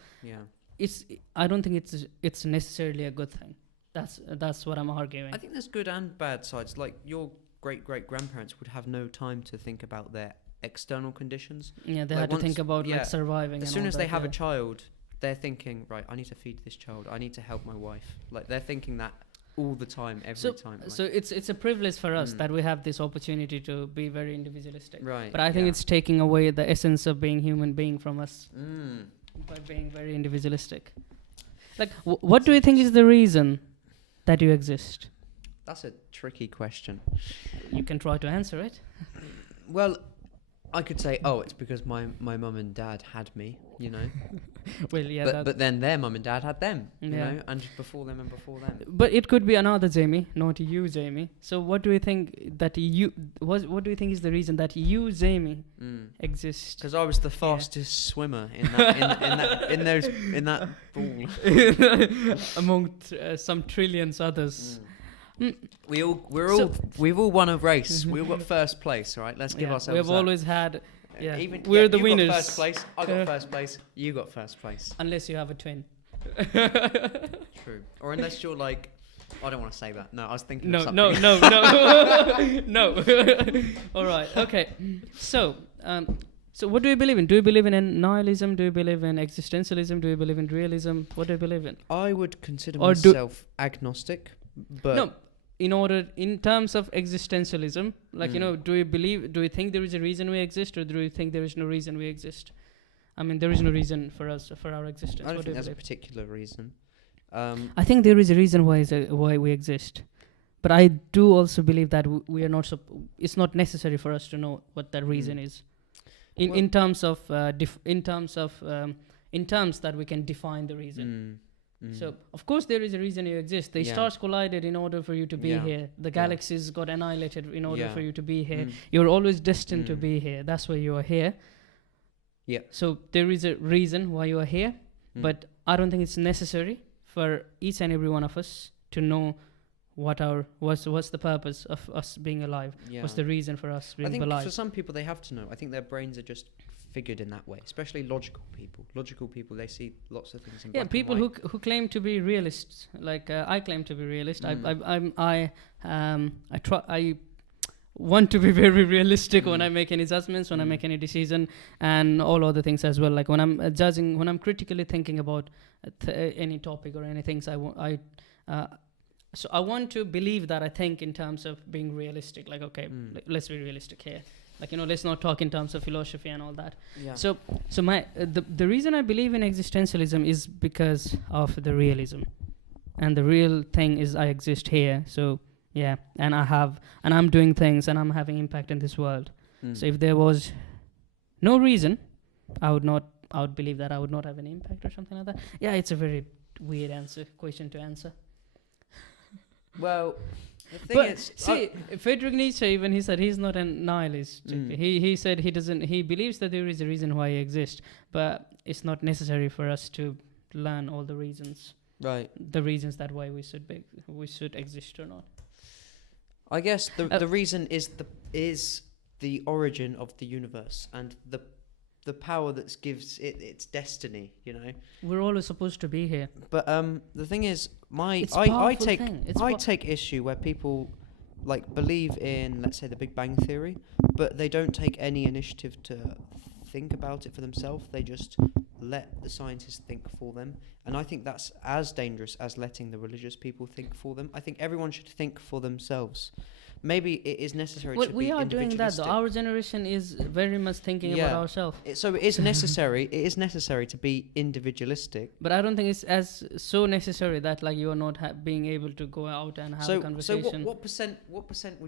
I don't think it's necessarily a good thing. That's what I'm arguing. I think there's good and bad sides. Like your great-great-grandparents would have no time to think about their external conditions. Yeah, they had to think about like surviving. As soon as they have a child, they're thinking, right, I need to feed this child. I need to help my wife. Like they're thinking that all the time, every time. Like. So it's a privilege for us that we have this opportunity to be very individualistic. Right. But I think it's taking away the essence of being human being from us by being very individualistic. Like, what do you think is the reason that you exist? That's a tricky question. You can try to answer it. Well, I could say, oh, it's because my mum and dad had me, you know. Well, yeah. But then their mum and dad had them, you Yeah. know, and before them and before them. But it could be another Jamie, not you, Jamie. So what do you think that you what do you think is the reason that you, Jamie, exist? Because I was the fastest swimmer in that pool. Among some trillions others. We've all won a race. We all got first place, all right? Let's give ourselves We've that. always had. Yeah, Even we're the you winners. got first place. I got first place. You got first place. Unless you have a twin. True. Or unless you're like, I don't want to say that. No, I was thinking. No. of something. No. All right. Okay. So, so what do you believe in? Do you believe in nihilism? Do you believe in existentialism? Do you believe in realism? What do you believe in? I would consider Or myself agnostic, but no. In terms of existentialism, like, do you think there is a reason we exist, or do you think there is no reason we exist? I mean, there is no reason for our existence. I don't What think do you there's a believe? particular reason. I think there is a reason why we exist, but I do also believe that we are not. It's not necessary for us to know what that reason is. In terms that we can define the reason. So, of course, there is a reason you exist. The stars collided in order for you to be here. The galaxies got annihilated in order for you to be here. You're always destined to be here. That's why you are here. Yeah. So, there is a reason why you are here. But I don't think it's necessary for each and every one of us to know what's the purpose of us being alive. Yeah. What's the reason for us being alive? I think for some people, they have to know. I think their brains are just figured in that way, especially logical people. They see lots of things in black people and white. who claim to be realists, like I claim to be realist. I want to be very realistic when I make any judgments, when I make any decision, and all other things as well. Like when I'm judging, when I'm critically thinking about any topic or anything, so I want to believe that I think in terms of being realistic. Like, okay, let's be realistic here. Like, let's not talk in terms of philosophy and all that. Yeah. So my the reason I believe in existentialism is because of the realism, and the real thing is I exist here. So yeah, and I'm doing things, and I'm having impact in this world. So if there was no reason, I would believe that I would not have any impact or something like that. Yeah, it's a very weird question to answer. Well, the thing is, Friedrich Nietzsche, even he said he's not a nihilist. He said he believes that there is a reason why he exists, but it's not necessary for us to learn all the reasons. Right. The reasons that why we should exist or not. I guess the reason is the origin of the universe and the power that gives it its destiny. We're always supposed to be here. But the thing is, I take issue where people like believe in, let's say, the Big Bang Theory, but they don't take any initiative to think about it for themselves. They just let the scientists think for them, and I think that's as dangerous as letting the religious people think for them. I think everyone should think for themselves. Maybe it is necessary to be we are doing that, though. Our generation is very much thinking about ourselves. So it is necessary. It is necessary to be individualistic. But I don't think it's as so necessary that like you are not being able to go out and have a conversation. So what percent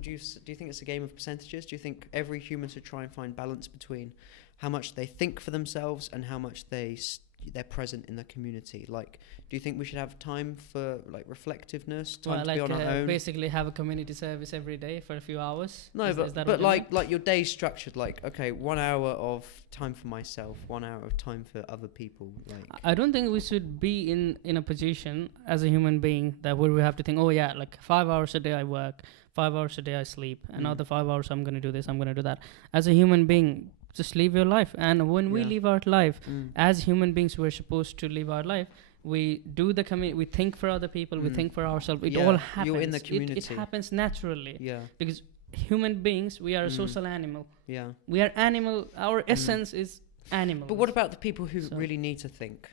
do you think it's a game of percentages? Do you think every human should try and find balance between how much they think for themselves and how much they're present in the community? Like, do you think we should have time for like reflectiveness, time to be on our own? Basically have a community service every day for a few hours? No, but like your day's structured like, okay, 1 hour of time for myself, 1 hour of time for other people. Like, I don't think we should be in a position as a human being that where we have to think, oh yeah, like 5 hours a day I work, 5 hours a day I sleep, another 5 hours I'm going to do this, I'm going to do that. As a human being, just live your life. And when we live our life, as human beings, we're supposed to live our life. We do the we think for other people, we think for ourselves. It all happens. You're in the community. It happens naturally. Yeah. Because human beings, we are a social animal. Yeah. We are animal. Our essence is animal. But what about the people who really need to think?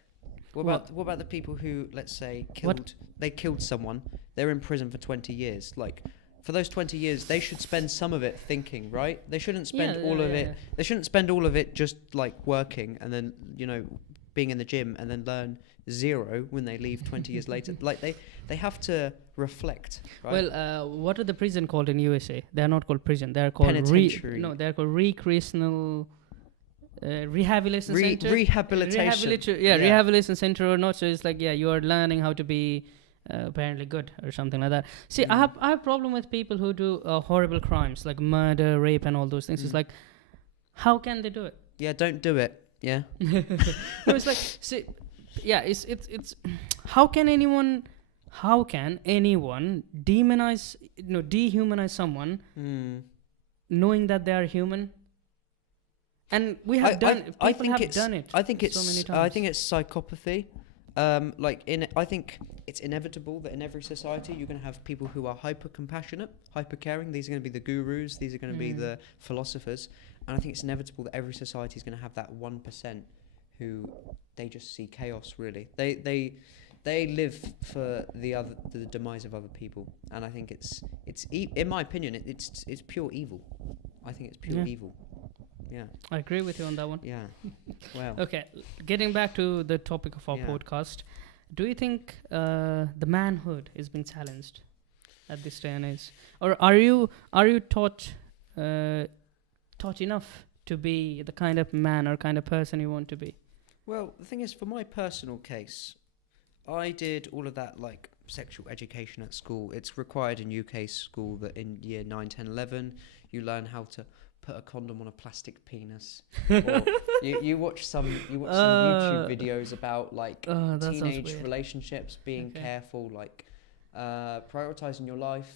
What about the people who, let's say, killed someone? They're in prison for 20 years. Like, for those 20 years, they should spend some of it thinking, right? They shouldn't spend all of it. They shouldn't spend all of it just like working and then, being in the gym and then learn 0 when they leave 20 years later. Like they have to reflect, right? Well, what are the prison called in USA? They are not called prison. They are called penitentiary. they are called recreational rehabilitation center. Rehabilitation. Rehabilitation center or not. So it's like, you are learning how to be apparently good or something like that. See, I have problem with people who do horrible crimes like murder, rape, and all those things. It's like, how can they do it? Yeah, don't do it. Yeah. No, it's like, see, it's how can anyone demonize, dehumanize someone knowing that they are human? And we have done it. I think it's so many times. I think it's psychopathy. I think it's inevitable that in every society you're going to have people who are hyper compassionate, hyper caring. These are going to be the gurus. These are going to be the philosophers. And I think it's inevitable that every society is going to have that 1% who they just see chaos. Really, they live for the demise of other people. And I think it's in my opinion, it's pure evil. I think it's pure evil. Yeah, I agree with you on that one. Yeah. Wow. Okay, getting back to the topic of our podcast, do you think the manhood is being challenged at this day and age, or are you taught enough to be the kind of man or kind of person you want to be? Well, the thing is, for my personal case, I did all of that like sexual education at school. It's required in UK school that in year 9, 10, 11 you learn how to put a condom on a plastic penis. Or you watch some YouTube videos about like teenage relationships, being careful, like prioritizing your life.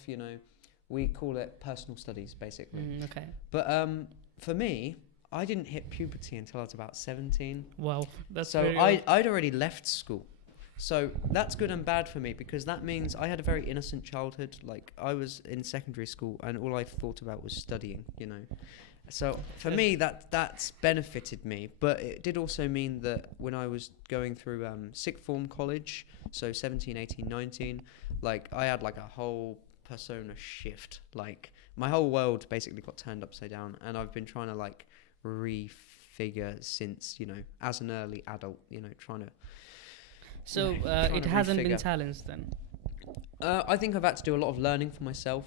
We call it personal studies basically. Okay. But for me, I didn't hit puberty until I was about 17. Wow, that's so very I'd already left school. So that's good and bad for me, because that means I had a very innocent childhood. Like, I was in secondary school and all I thought about was studying, So for me, that's benefited me. But it did also mean that when I was going through sixth form college, so 17, 18, 19, like I had like a whole persona shift. Like my whole world basically got turned upside down, and I've been trying to like refigure since, as an early adult, trying to... So it hasn't been challenged then? I think I've had to do a lot of learning for myself,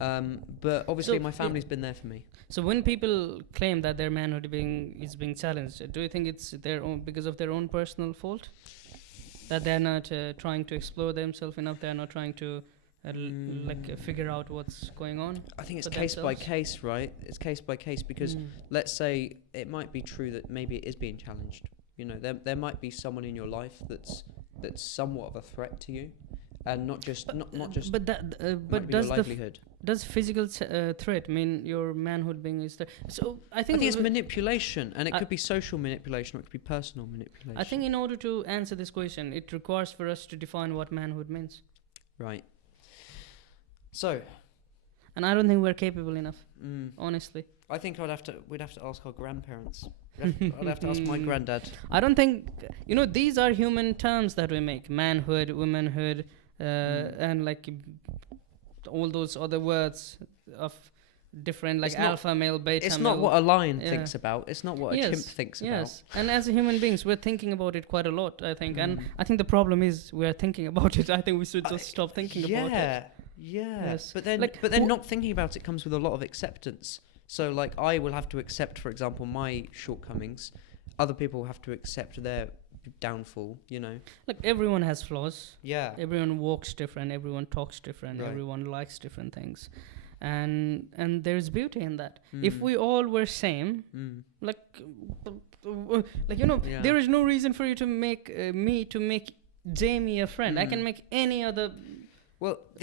but obviously my family's been there for me. So when people claim that their manhood is being challenged, do you think it's their own, because of their own personal fault? That they're not trying to explore themselves enough, they're not trying to figure out what's going on? I think it's case by case, right? It's case by case, because let's say it might be true that maybe it is being challenged. There might be someone in your life that's somewhat of a threat to you, and not just does your livelihood. Does physical threat mean your manhood being is there? So I think it's manipulation, and it could be social manipulation, or it could be personal manipulation. I think in order to answer this question, it requires for us to define what manhood means. Right. So. And I don't think we're capable enough, honestly. I think we'd have to ask our grandparents. I'd have to ask my granddad. I don't think, these are human terms that we make: manhood, womanhood, and like all those other words of different, like alpha male, beta it's male. Not what a lion thinks about. It's not what a chimp thinks about. Yes, and as human beings, we're thinking about it quite a lot, I think. And I think the problem is we're thinking about it. I think we should just stop thinking about it. Yeah. Yes. But then not thinking about it comes with a lot of acceptance. So, like, I will have to accept, for example, my shortcomings. Other people have to accept their downfall, Like, everyone has flaws. Yeah. Everyone walks different. Everyone talks different. Right. Everyone likes different things. And there's beauty in that. If we all were same, there is no reason for you to make make Jamie a friend. I can make any other...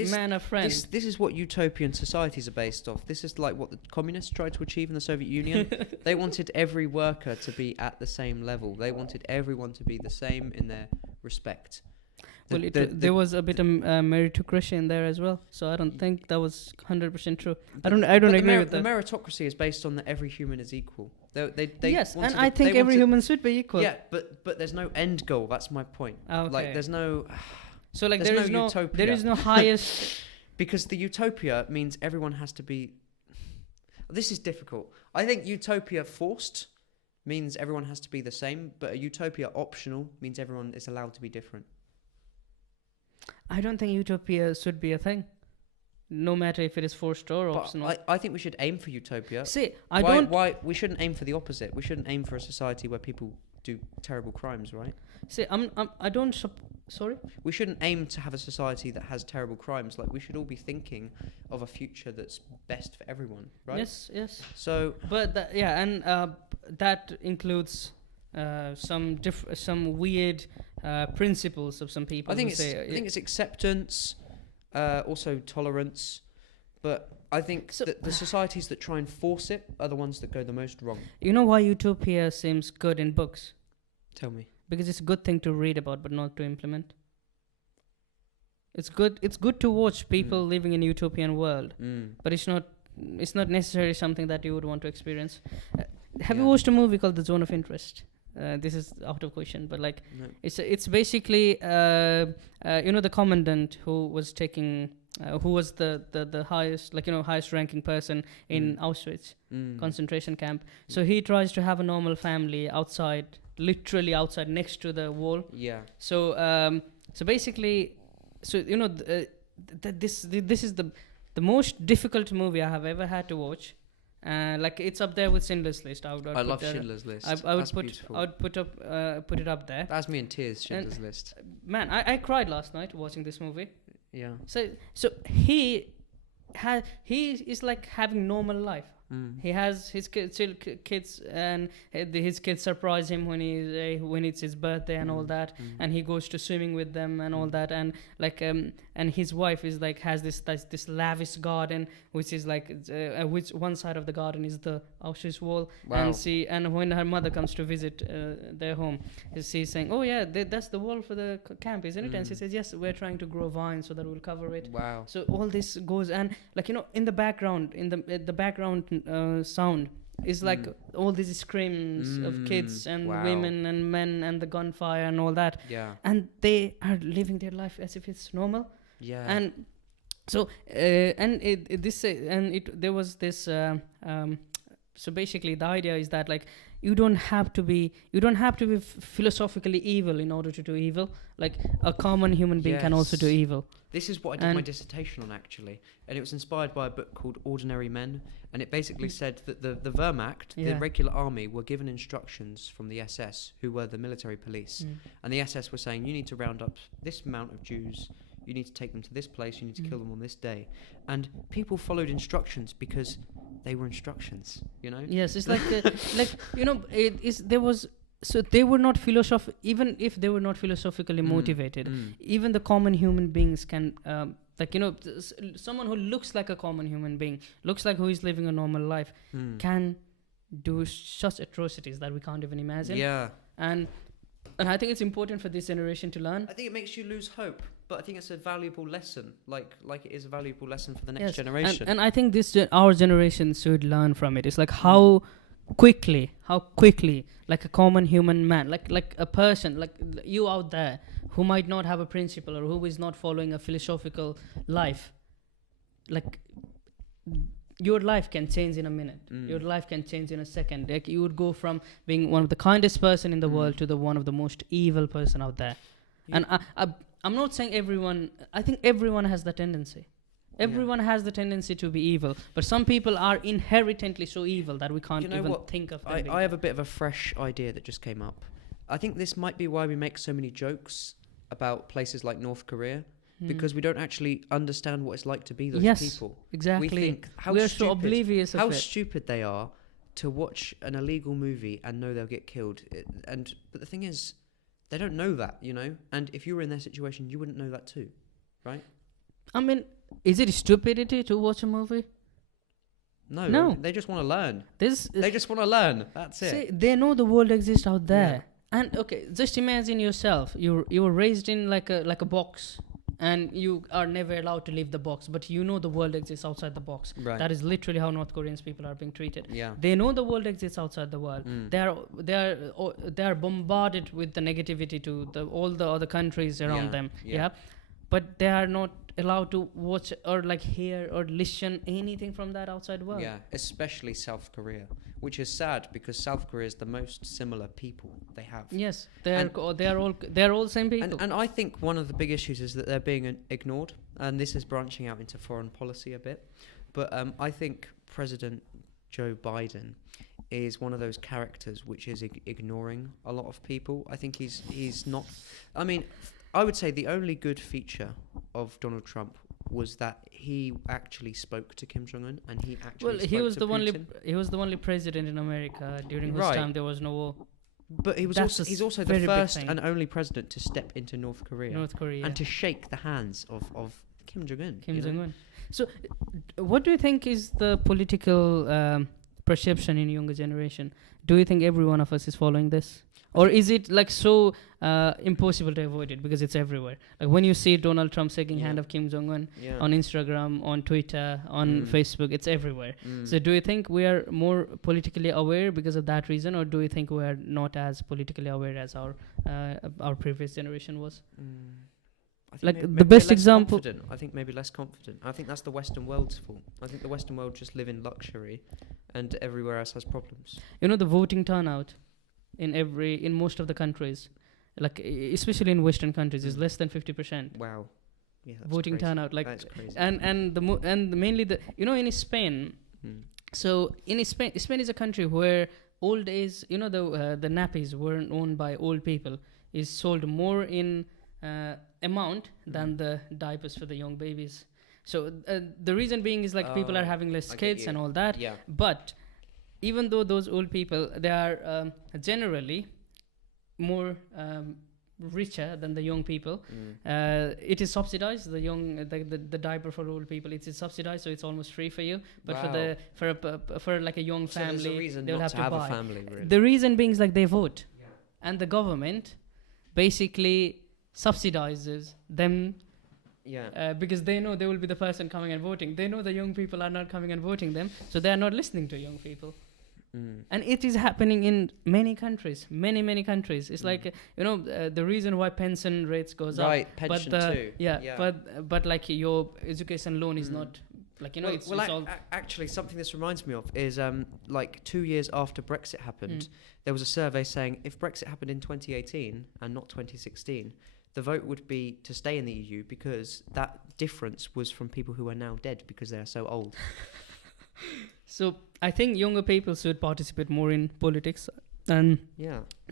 man a friend. This is what utopian societies are based off. This is like what the communists tried to achieve in the Soviet Union. They wanted every worker to be at the same level. They wanted everyone to be the same in their respect. There was a bit of meritocracy in there as well. So I don't think that was 100% true. I don't agree with that. The meritocracy is based on that every human is equal. Yes, and I think every human should be equal. Yeah, but there's no end goal. That's my point. Okay. Like, there's no... So like there is no highest... Because the utopia means everyone has to be... This is difficult. I think utopia forced means everyone has to be the same, but a utopia optional means everyone is allowed to be different. I don't think utopia should be a thing, no matter if it is forced or But optional. I think we should aim for utopia. See, Why we shouldn't aim for the opposite? We shouldn't aim for a society where people do terrible crimes, right? See, I don't. Sorry. We shouldn't aim to have a society that has terrible crimes. Like, we should all be thinking of a future that's best for everyone, right? Yes, yes. So, But that includes some weird principles of some people. I think who it's acceptance, also tolerance, but I think that the societies that try and force it are the ones that go the most wrong. You know why utopia seems good in books? Tell me. Because it's a good thing to read about, but not to implement. It's good to watch people living in a utopian world, but it's not necessarily something that you would want to experience. Have you watched a movie called The Zone of Interest? This is out of question, but like No. it's basically the commandant who was taking who was the highest highest ranking person in Auschwitz concentration camp. So he tries to have a normal family outside, literally outside, next to the wall. Yeah. So basically, this is the most difficult movie I have ever had to watch. Like, it's up there with Schindler's List. I love Schindler's List. I would That's put beautiful. I would put it up there. That's me in tears. Schindler's List. Man, I cried last night watching this movie. Yeah. So he is like having normal life. He has his kids, and his kids surprise him when it's his birthday and all that, and he goes to swimming with them and all that, and like and his wife is like has this lavish garden, which is like which one side of the garden is the Auschwitz wall. Wow. And when her mother comes to visit their home, she's saying, "Oh yeah, that's the wall for the camp, isn't it?" And she says, "Yes, we're trying to grow vines so that we'll cover it." Wow. So all this goes, and like in the background, in the background sound is like all these screams of kids and women and men and the gunfire and all that. Yeah. And they are living their life as if it's normal. Yeah. And so there was this. So basically, the idea is that like you don't have to be philosophically evil in order to do evil. Like, a common human being can also do evil. This is what I did my dissertation on, actually, and it was inspired by a book called Ordinary Men, and it basically said that the Wehrmacht, the regular army, were given instructions from the SS, who were the military police, and the SS were saying, you need to round up this amount of Jews, you need to take them to this place, you need to kill them on this day, and people followed instructions because they were instructions, you know? Yes, it's like so they were not even if they were not philosophically motivated, even the common human beings can someone who looks like a common human being, looks like who is living a normal life, can do such atrocities that we can't even imagine. Yeah. And I think it's important for this generation to learn. I think it makes you lose hope, but I think it's a valuable lesson, like it is a valuable lesson for the next generation. And I think our generation should learn from it. It's like how quickly, like a common human man, like a person, like you out there, who might not have a principle or who is not following a philosophical life, like your life can change in a minute. Your life can change in a second. Like, you would go from being one of the kindest person in the world to the one of the most evil person out there. And I'm not saying everyone. I think everyone has the tendency. Everyone has the tendency to be evil, but some people are inherently so evil that we can't think of them. I have a bit of a fresh idea that just came up. I think this might be why we make so many jokes about places like North Korea, because we don't actually understand what it's like to be those people. Exactly. We think we're so oblivious of how it. stupid they are to watch an illegal movie and know they'll get killed. But the thing is, they don't know that, you know. And if you were in their situation, you wouldn't know that too, right? I mean, is it stupidity to watch a movie? No. They just want to learn. They just want to learn. That's it. See, they know the world exists out there. Yeah. And okay, just imagine yourself. You were raised in like a box, and you are never allowed to leave the box. But you know the world exists outside the box. Right. That is literally how North Korean people are being treated. Yeah. They know the world exists outside the world. They are bombarded with the negativity to all the other countries around them. Yeah. but they are not allowed to watch or like hear or listen anything from that outside world. Yeah, especially South Korea, which is sad because South Korea is the most similar people they have. Yes, they're all same people. And I think one of the big issues is that they're being ignored, and this is branching out into foreign policy a bit. But I think President Joe Biden is one of those characters which is ignoring a lot of people. I think he's not. I mean, I would say the only good feature of Donald Trump was that he actually spoke to Kim Jong Un, and he actually spoke he was to the Putin. he was the only president in America during whose Right. time there was no war. But he's also the very big first thing. and only president to step into North Korea, North Korea and to shake the hands of Kim Jong Un. Kim Jong Un. So, what do you think is the political perception in younger generation? Do you think every one of us is following this, or is it like so impossible to avoid it because it's everywhere? Like when you see Donald Trump shaking hand of Kim Jong Un on Instagram, on Twitter, on Facebook, it's everywhere. So, do you think we are more politically aware because of that reason, or do you think we are not as politically aware as our previous generation was? I think Like maybe the best less example. confident. I think maybe less confident. I think that's the Western world's fault. I think the Western world just live in luxury, and everywhere else has problems. You know, the voting turnout in most of the countries, like especially in Western countries, is less than 50%. Wow. Yeah, that's Voting crazy. turnout, like, That's crazy. and mainly the in Spain. So in Spain is a country where old age, the nappies weren't owned by old people, is sold more in amount than the diapers for the young babies. So the reason being is like people are having less kids and all that. Yeah. But even though those old people, they are generally more richer than the young people, it is subsidized. The diaper for old people, it is subsidized, so it's almost free for you. But for like a young family, so there's a reason they'll not have to have buy. a family, really. The reason being is like they vote, and the government basically subsidizes them. Because they know they will be the person coming and voting. They know the young people are not coming and voting them, so they are not listening to young people. And it is happening in many countries, many countries. It's like the reason why pension rates goes up. Right, pension too. But like your education loan is not like it's all. Actually, something this reminds me of is like 2 years after Brexit happened, there was a survey saying if Brexit happened in 2018 and not 2016, the vote would be to stay in the EU because that difference was from people who are now dead because they are so old. So I think younger people should participate more in politics, and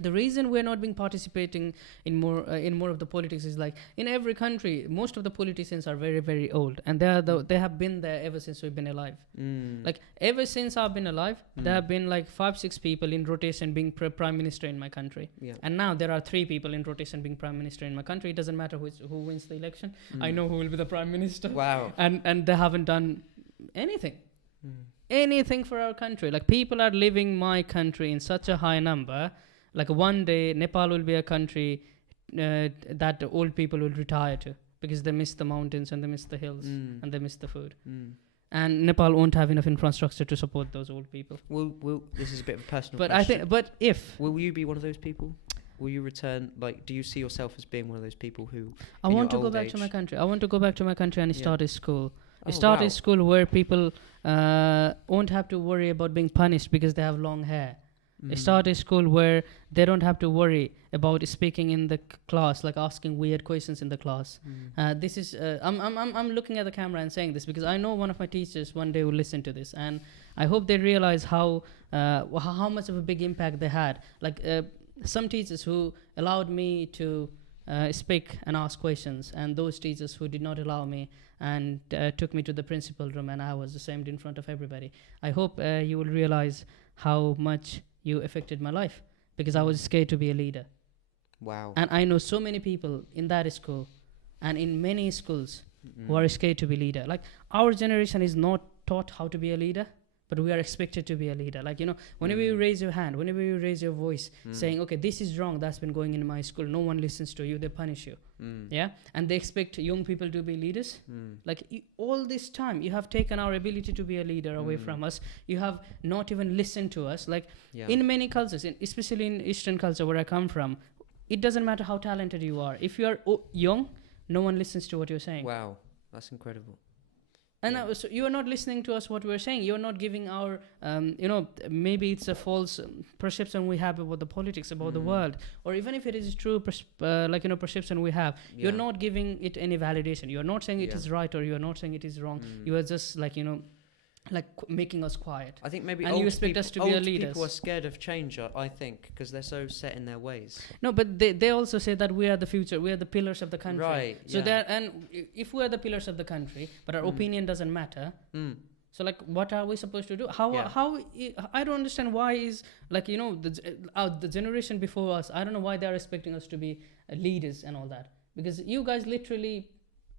the reason we're not being participating in more of the politics is like in every country, most of the politicians are very, very old, and they have been there ever since we've been alive. Like ever since I've been alive, there have been like 5-6 people in rotation being prime minister in my country, and now there are 3 people in rotation being prime minister in my country. It doesn't matter who wins the election. I know who will be the prime minister. Wow. And they haven't done anything for our country. Like people are leaving my country in such a high number. Like one day Nepal will be a country that the old people will retire to because they miss the mountains and they miss the hills and they miss the food. And Nepal won't have enough infrastructure to support those old people. Will this is a bit of a personal but question. I think if will you be one of those people? Will you return? Like, do you see yourself as being one of those people who? I want to go back to my country. I want to go back to my country and start a school. A School where people won't have to worry about being punished because they have long hair. Start a school where they don't have to worry about speaking in the class, like asking weird questions in the class. This is I'm looking at the camera and saying this because I know one of my teachers one day will listen to this, and I hope they realize how much of a big impact they had. Like some teachers who allowed me to speak and ask questions, and those teachers who did not allow me and took me to the principal room and I was ashamed in front of everybody. I hope you will realize how much you affected my life because I was scared to be a leader. Wow. And I know so many people in that school and in many schools who are scared to be leader. Like our generation is not taught how to be a leader, but we are expected to be a leader. Like, whenever you raise your hand, whenever you raise your voice, saying, okay, this is wrong, that's been going in my school, no one listens to you, they punish you. And they expect young people to be leaders. Like, all this time, you have taken our ability to be a leader away from us. You have not even listened to us. Like, in many cultures, especially in Eastern culture where I come from, it doesn't matter how talented you are. If you are young, no one listens to what you're saying. Wow, that's incredible. And so you are not listening to us what we're saying. You're not giving our, maybe it's a false perception we have about the politics, about the world, or even if it is true, perception we have. Yeah. You're not giving it any validation. You're not saying it is right, or you're not saying it is wrong. You are just making us quiet. I think maybe and old you expect people, us to be old leaders. people are scared of change, I think, because they're so set in their ways. No, but they also say that we are the future. We are the pillars of the country. Right. So if we are the pillars of the country, but our opinion doesn't matter. So what are we supposed to do? How I don't understand why is the generation before us. I don't know why they are expecting us to be leaders and all that, because you guys literally,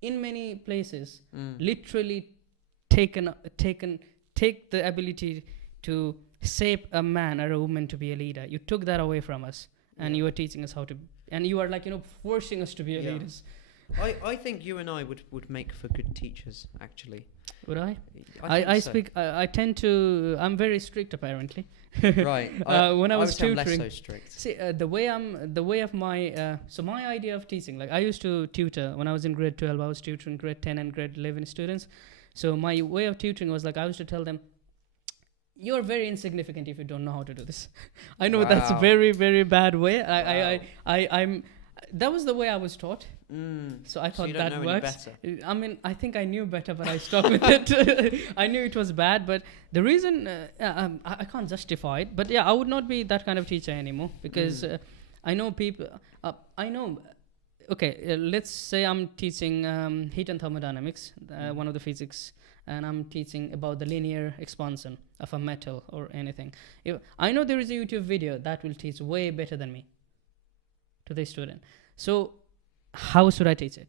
in many places, literally take the ability to shape a man or a woman to be a leader. You took that away from us, and you are teaching us how to, and you are forcing us to be leaders. I think you and I would make for good teachers, actually. Would I? I tend to. I'm very strict, apparently. Right. When I was tutoring, less so strict. See, the way of my so my idea of teaching, I used to tutor when I was in grade 12. I was tutoring grade 10 and grade 11 students. So my way of tutoring was I used to tell them, you're very insignificant if you don't know how to do this. I know that's a very, very bad way. I'm. That was the way I was taught. So I thought that works. I mean, I think I knew better, but I stuck with it. I knew it was bad, but the reason I can't justify it. But yeah, I would not be that kind of teacher anymore, because I know people. Okay, let's say I'm teaching heat and thermodynamics, one of the physics, and I'm teaching about the linear expansion of a metal or anything. I know there is a YouTube video that will teach way better than me to the student. So how should I teach it?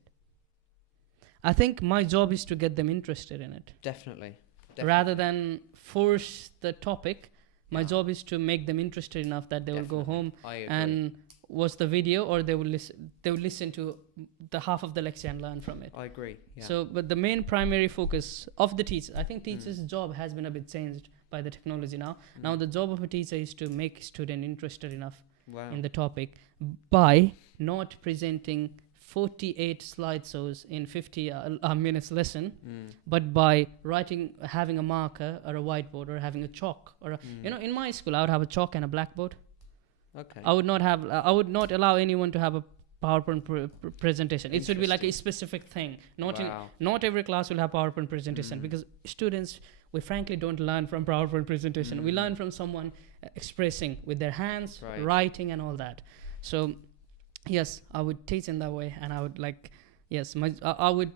I think my job is to get them interested in it. Definitely. Rather than force the topic, my job is to make them interested enough that they will go home and watch the video, or they will listen to the half of the lecture and learn from it. I agree. Yeah. So, but the main primary focus of the teacher, I think teacher's job has been a bit changed by the technology now. Now the job of a teacher is to make student interested enough in the topic by not presenting 48 slideshows in 50 minutes lesson, but by having a marker or a whiteboard or having a chalk or in my school I would have a chalk and a blackboard. Okay. I would not allow anyone to have a PowerPoint presentation. It should be like a specific thing. Not every class will have PowerPoint presentation, because students, we frankly don't learn from PowerPoint presentation. We learn from someone expressing with their hands, writing and all that. So yes, I would teach in that way, and I would I would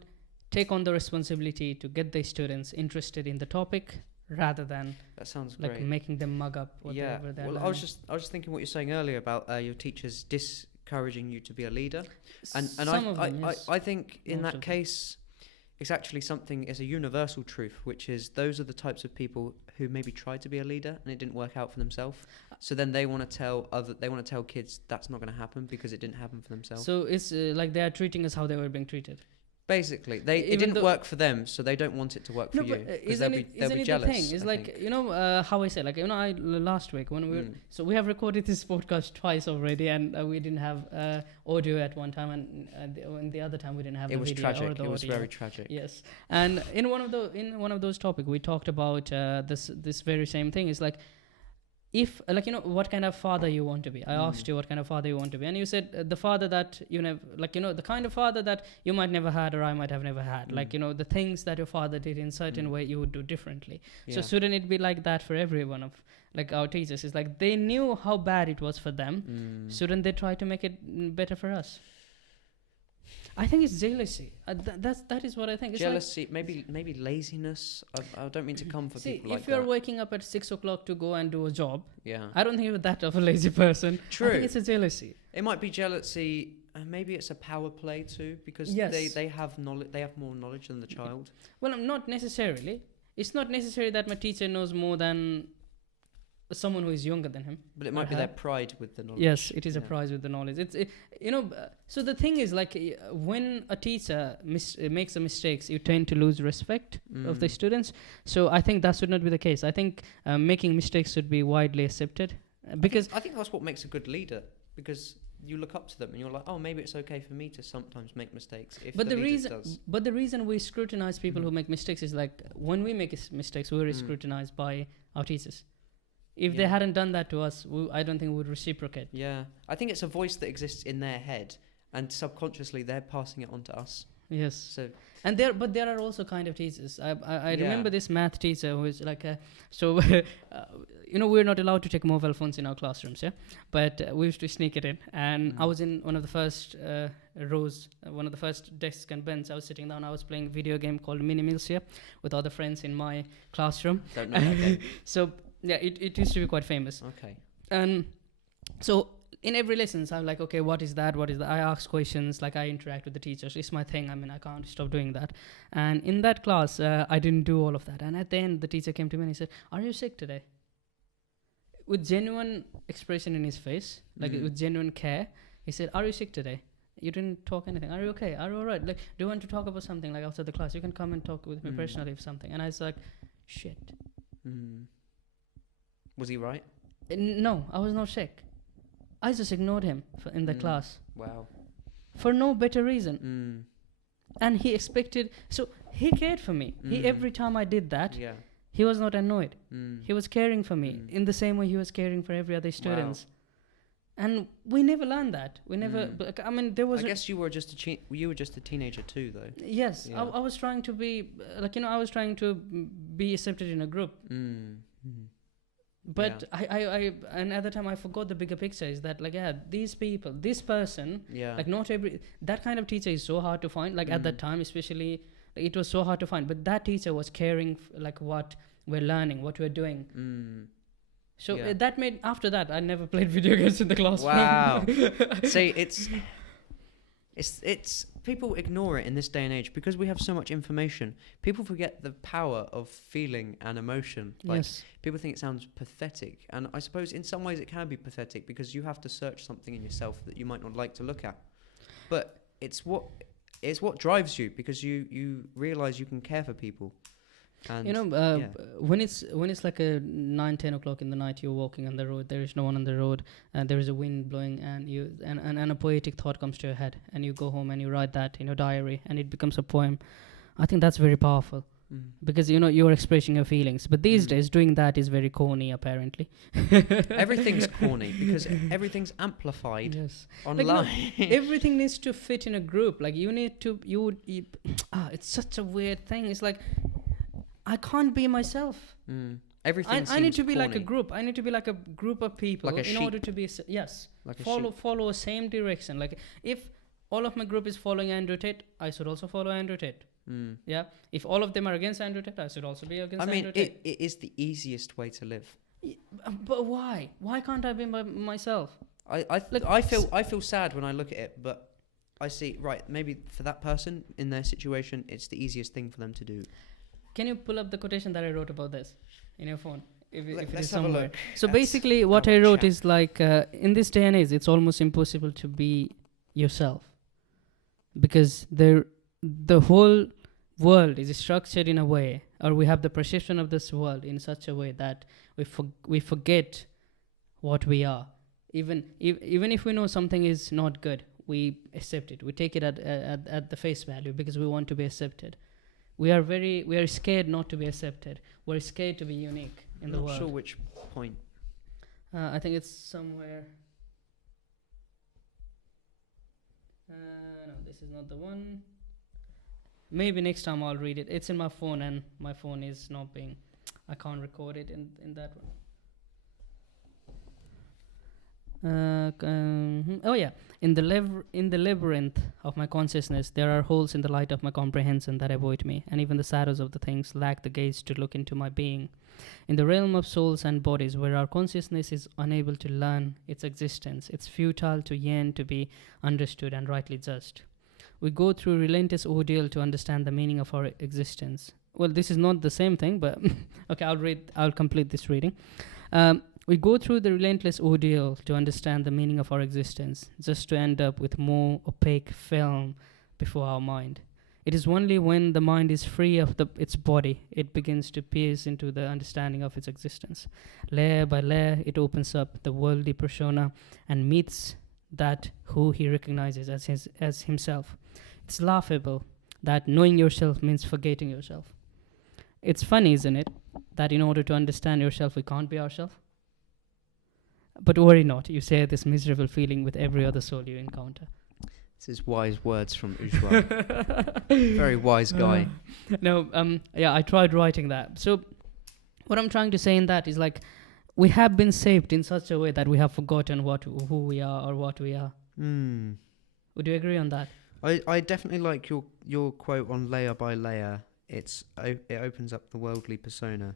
take on the responsibility to get the students interested in the topic, rather than that sounds great. Making them mug up whatever they're learning. I was just thinking what you're saying earlier about your teachers discouraging you to be a leader, and I think in that case it's actually it's a universal truth, which is those are the types of people who maybe tried to be a leader and it didn't work out for themselves. So then they want to tell kids that's not going to happen because it didn't happen for themselves. So it's like they are treating us how they were being treated. Basically, it didn't work for them, so they don't want it to work for you, because they'll be jealous. The thing? It's how I say, last week when we so we have recorded this podcast twice already, and we didn't have audio at one time, and the other time we didn't have the video tragic. or the audio. It was very tragic. Yes, and in one of those topics we talked about this very same thing. It's if what kind of father you want to be. I asked you what kind of father you want to be, and you said the father that the kind of father that you might never had or I might have never had. The things that your father did in certain way you would do differently. So shouldn't it be like that for every one of our teachers? It's they knew how bad it was for them. Shouldn't they try to make it better for us? I think it's jealousy. That is what I think. It's jealousy, maybe laziness. I don't mean to come for people like that. If you're waking up at 6 o'clock to go and do a job, I don't think you're that of a lazy person. True. I think it's a jealousy. It might be jealousy, and maybe it's a power play too, because they have knowledge. They have more knowledge than the child. Well, not necessarily. It's not necessary that my teacher knows more than someone who is younger than him. But it might be their pride with the knowledge. Yes, it is a pride with the knowledge. So the thing is, when a teacher makes a mistakes, you tend to lose respect of the students. So I think that should not be the case. I think making mistakes should be widely accepted, because I think that's what makes a good leader, because you look up to them and you're like, oh, maybe it's okay for me to sometimes make mistakes. If But the the leader reason, does. but the reason we scrutinize people who make mistakes is like when we make mistakes, we're scrutinized by our teachers. If they hadn't done that to us, I don't think we would reciprocate. Yeah, I think it's a voice that exists in their head, and subconsciously they're passing it on to us. Yes. So, and there are also kind of teachers. I remember this math teacher who was like we're not allowed to take mobile phones in our classrooms, yeah, but we used to sneak it in. And I was in one of the first rows, one of the first desks and bench. I was sitting down. I was playing a video game called Mini Milsia with other friends in my classroom. don't know that game. So yeah, it used to be quite famous. Okay. And so in every lessons, I'm like, okay, what is that? What is that? I ask questions, like I interact with the teachers. It's my thing. I mean, I can't stop doing that. And in that class, I didn't do all of that. And at the end, the teacher came to me and he said, "Are you sick today?" With genuine expression in his face, like with genuine care, he said, "Are you sick today? You didn't talk anything. Are you okay? Are you all right? Like, do you want to talk about something like after the class? You can come and talk with me personally if something." And I was like, shit. Was he right? No, I was not sick. I just ignored him in the class. Wow. For no better reason. And he expected, so he cared for me. He every time I did that, he was not annoyed. He was caring for me in the same way he was caring for every other students. Wow. And we never learned that. We never. I mean, there was. I guess you were just a teenager too, though. Yes, yeah. I was trying to be I was trying to be accepted in a group. But I and at the time I forgot the bigger picture is that these people, this person, like not every, that kind of teacher is so hard to find. Like at that time, especially, it was so hard to find. But that teacher was caring what we're learning, what we're doing. So that made, after that, I never played video games in the classroom. Wow. See, it's people ignore it in this day and age because we have so much information. People forget the power of feeling and emotion. Like, people think it sounds pathetic, and I suppose in some ways it can be pathetic because you have to search something in yourself that you might not like to look at. But it's what drives you, because you realize you can care for people. And when it's like a 9-10 o'clock in the night, you're walking on the road, there is no one on the road, and there is a wind blowing, and and a poetic thought comes to your head, and you go home and you write that in your diary, and it becomes a poem. I think that's very powerful, because you're expressing your feelings. But these days, doing that is very corny, apparently. Everything's corny because everything's amplified online. Everything needs to fit in a group. Like it's such a weird thing. It's like, I can't be myself. Everything. I need to be corny. Like a group. I need to be like a group of people like in order to be follow a same direction. Like if all of my group is following Andrew Tate, I should also follow Andrew Tate. Yeah. If all of them are against Andrew Tate, I should also be against Andrew Tate. It is the easiest way to live. But why? Why can't I be myself? I feel sad when I look at it, but I see, right, maybe for that person in their situation, it's the easiest thing for them to do. Can you pull up the quotation that I wrote about this in your phone? If it is have somewhere. A look. So basically what I wrote is like, in this day and age, it's almost impossible to be yourself. Because the whole world is structured in a way, or we have the perception of this world in such a way that we forget what we are. Even if we know something is not good, we accept it. We take it at the face value because we want to be accepted. We are scared not to be accepted. We're scared to be unique in the world. I'm not sure which point. I think it's somewhere. No, this is not the one. Maybe next time I'll read it. It's in my phone, and my phone is not being. I can't record it in that one. Oh yeah, in the labyrinth of my consciousness, there are holes in the light of my comprehension that avoid me, and even the shadows of the things lack the gaze to look into my being. In the realm of souls and bodies, where our consciousness is unable to learn its existence, it's futile to yearn to be understood and rightly judged. We go through relentless ordeal to understand the meaning of our existence. Well, this is not the same thing, but okay, I'll complete this reading. We go through the relentless ordeal to understand the meaning of our existence, just to end up with more opaque film before our mind. It is only when the mind is free of its body, it begins to pierce into the understanding of its existence. Layer by layer, it opens up the worldly persona and meets that who he recognizes as himself. It's laughable that knowing yourself means forgetting yourself. It's funny, isn't it, that in order to understand yourself, we can't be ourselves? But worry not, you share this miserable feeling with every other soul you encounter. This is wise words from Ujjwal. Very wise guy. I tried writing that. So what I'm trying to say in that is like, we have been shaped in such a way that we have forgotten who we are or what we are. Would you agree on that? I definitely like your quote on layer by layer. It opens up the worldly persona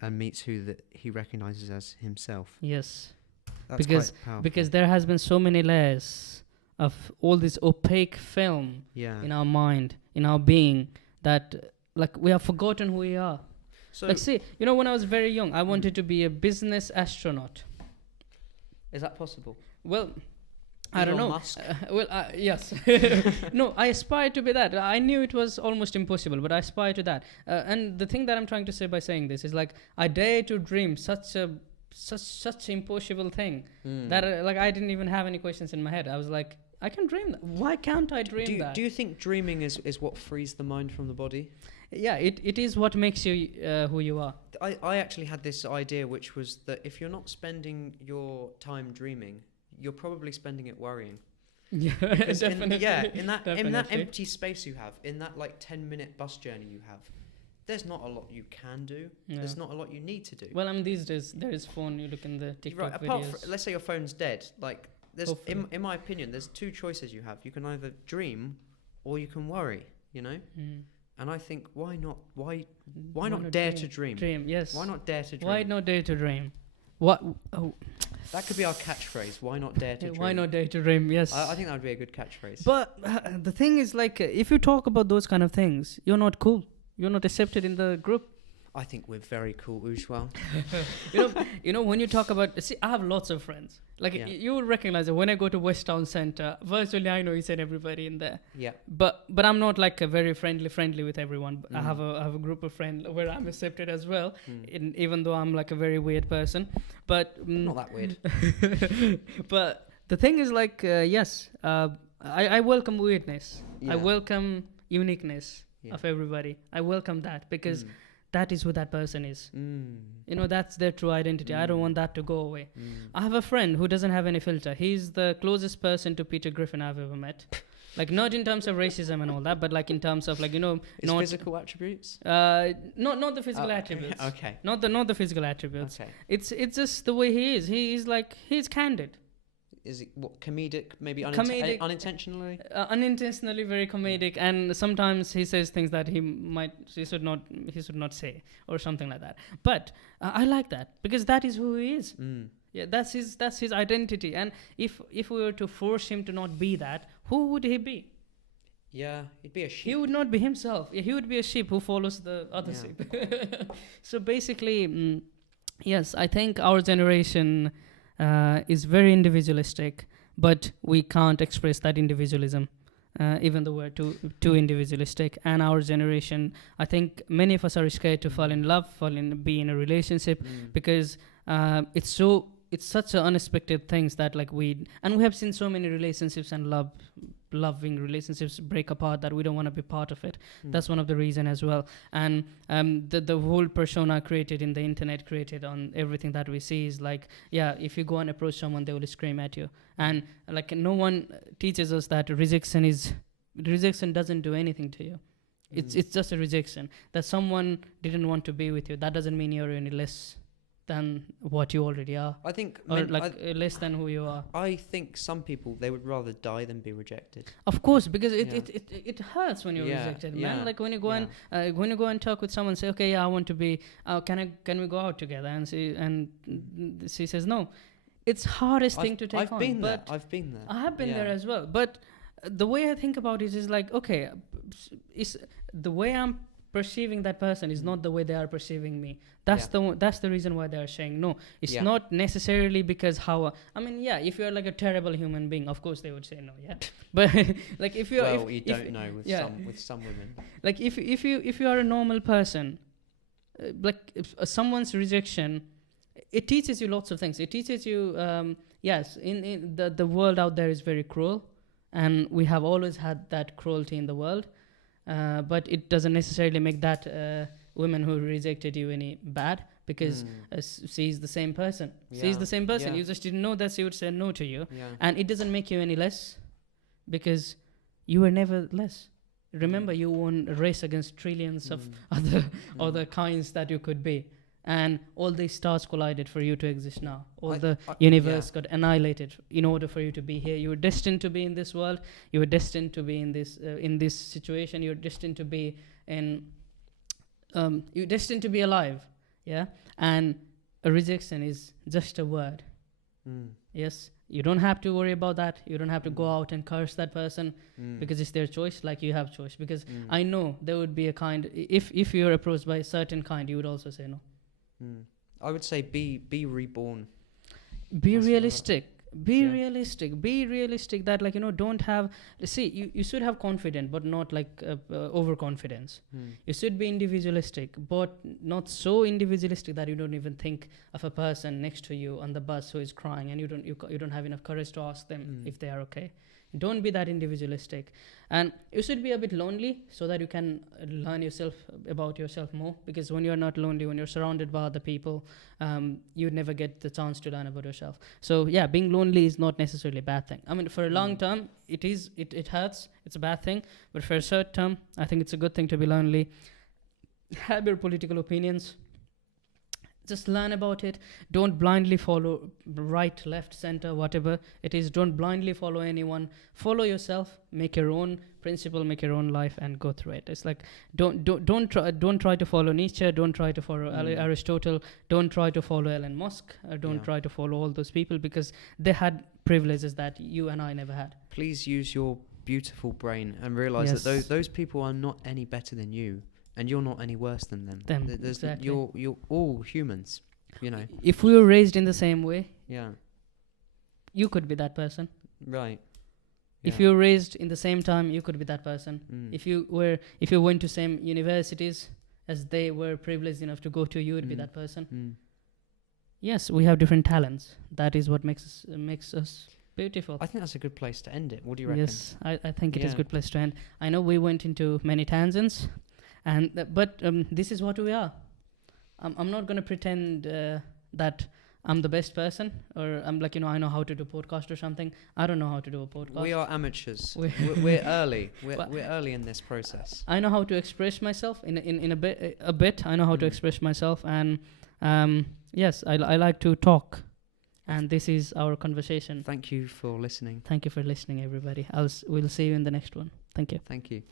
and meets who that he recognizes as himself. Yes. That's quite powerful. Because there has been so many layers of all this opaque film in our mind, in our being, that like we have forgotten who we are. So like, see, when I was very young, I wanted to be a business astronaut. Is that possible? Well, I Elon don't know. Musk? Yes. No, I aspired to be that. I knew it was almost impossible, but I aspired to that. And the thing that I'm trying to say by saying this is like, I dare to dream such impossible thing that like I didn't even have any questions in my head. I was like, I can dream that. Why can't I dream that? Do you think dreaming is what frees the mind from the body? Yeah, it is what makes you who you are. I actually had this idea, which was that if you're not spending your time dreaming, you're probably spending it worrying. Yeah, definitely. In that empty space you have, in that like 10-minute bus journey you have, there's not a lot you can do. Yeah. There's not a lot you need to do. Well, these days there is phone. You look in the TikTok videos. Let's say your phone's dead. Like, there's in my opinion, there's two choices you have. You can either dream, or you can worry. And I think why not dare to dream? Dream, yes. Why not dare to dream? Why not dare to dream? What? Oh. That could be our catchphrase. Why not dare to dream? Why not dare to dream? Yes. I think that would be a good catchphrase. But the thing is, like, if you talk about those kind of things, you're not cool. You're not accepted in the group. I think we're very cool, Ujjwal. When you talk about... See, I have lots of friends. Like, you will recognize that when I go to West Town Center, virtually I know each and everybody in there. Yeah. But I'm not, like, a very friendly with everyone. I have a group of friends where I'm accepted as well, even though I'm, like, a very weird person. But... not that weird. But the thing is, like, yes, I welcome weirdness. Yeah. I welcome uniqueness of everybody. I welcome that because... that is who that person is. That's their true identity. I don't want that to go away. I have a friend who doesn't have any filter. He's the closest person to Peter Griffin I've ever met. Like, not in terms of racism and all that, but like in terms of like, his physical attributes? Not the physical attributes. Okay. Not the physical attributes. Okay. It's just the way he is. He's candid. Is it what, comedic? Maybe unintentionally? Unintentionally very comedic, and sometimes he says things that he should not say, or something like that. But I like that because that is who he is. Yeah, that's his identity. And if we were to force him to not be that, who would he be? Yeah, he'd be a sheep. He would not be himself. He would be a sheep who follows the other sheep. So basically, yes, I think our generation is very individualistic, but we can't express that individualism, even though we're too individualistic. And our generation, I think many of us are scared to fall in love, be in a relationship, because it's such an unexpected things that like we have seen so many relationships and loving relationships break apart that we don't want to be part of it. That's one of the reason as well. And the whole persona created in the internet, created on everything that we see is like, if you go and approach someone, they will scream at you. And like no one teaches us that rejection doesn't do anything to you. It's just a rejection. That someone didn't want to be with you, that doesn't mean you're any less than what you already are. I think... less than who you are. I think some people, they would rather die than be rejected. Of course, because it hurts when you're rejected, man. Like when you go and talk with someone, say, okay, I want to be... can we go out together? And she says no. It's hardest thing to take on. I've been there. I have been there as well. But the way I think about it is like, okay, the way I'm perceiving that person is not the way they are perceiving me. That's the reason why they are saying no. It's not necessarily because if you're like a terrible human being, of course they would say no, but like if you're you don't know with some women. Like if you are a normal person, like someone's rejection, it teaches you lots of things. It teaches you yes, in the world out there is very cruel, and we have always had that cruelty in the world. But it doesn't necessarily make that woman who rejected you any bad, because she's the same person. She's the same person. You just didn't know that she would say no to you, and it doesn't make you any less, because you were never less. Remember, you won a race against trillions of other kinds that you could be. And all these stars collided for you to exist now. The universe got annihilated in order for you to be here. You were destined to be in this world. You were destined to be in this situation. You're destined to be you're destined to be alive. Yeah. And a rejection is just a word. Yes. You don't have to worry about that. You don't have to go out and curse that person because it's their choice. Like, you have choice. Because I know there would be a kind. If you're approached by a certain kind, you would also say no. I would say be reborn. Be realistic. Be realistic that, like, don't have, see, you should have confidence, but not like overconfidence. You should be individualistic, but not so individualistic that you don't even think of a person next to you on the bus who is crying, and you don't have enough courage to ask them if they are okay. Don't be that individualistic. And you should be a bit lonely so that you can learn about yourself more, because when you're not lonely, when you're surrounded by other people, you never get the chance to learn about yourself. So yeah, being lonely is not necessarily a bad thing. I mean, for a long term, it hurts, it's a bad thing, but for a short term, I think it's a good thing to be lonely. Have your political opinions. Just learn about it. Don't blindly follow right, left, center, whatever it is. Don't blindly follow anyone. Follow yourself. Make your own principle. Make your own life, and go through it. It's like don't try to follow Nietzsche. Don't try to follow Aristotle. Don't try to follow Elon Musk. Don't try to follow all those people, because they had privileges that you and I never had. Please use your beautiful brain and realize that those people are not any better than you. And you're not any worse than them. Exactly. You're all humans, If we were raised in the same way, yeah, you could be that person. Right. If you were raised in the same time, you could be that person. If you went to same universities as they were privileged enough to go to, you would be that person. Yes, we have different talents. That is what makes us beautiful. I think that's a good place to end it. What do you reckon? Yes, I think it is a good place to end. I know we went into many tangents. But this is what we are. I'm not going to pretend that I'm the best person, or I'm like, I know how to do podcast or something. I don't know how to do a podcast. We are amateurs. We're early. We're early in this process. I know how to express myself in a bit. I know how to express myself, and yes, I like to talk. And this is our conversation. Thank you for listening. Thank you for listening, everybody. We'll see you in the next one. Thank you. Thank you.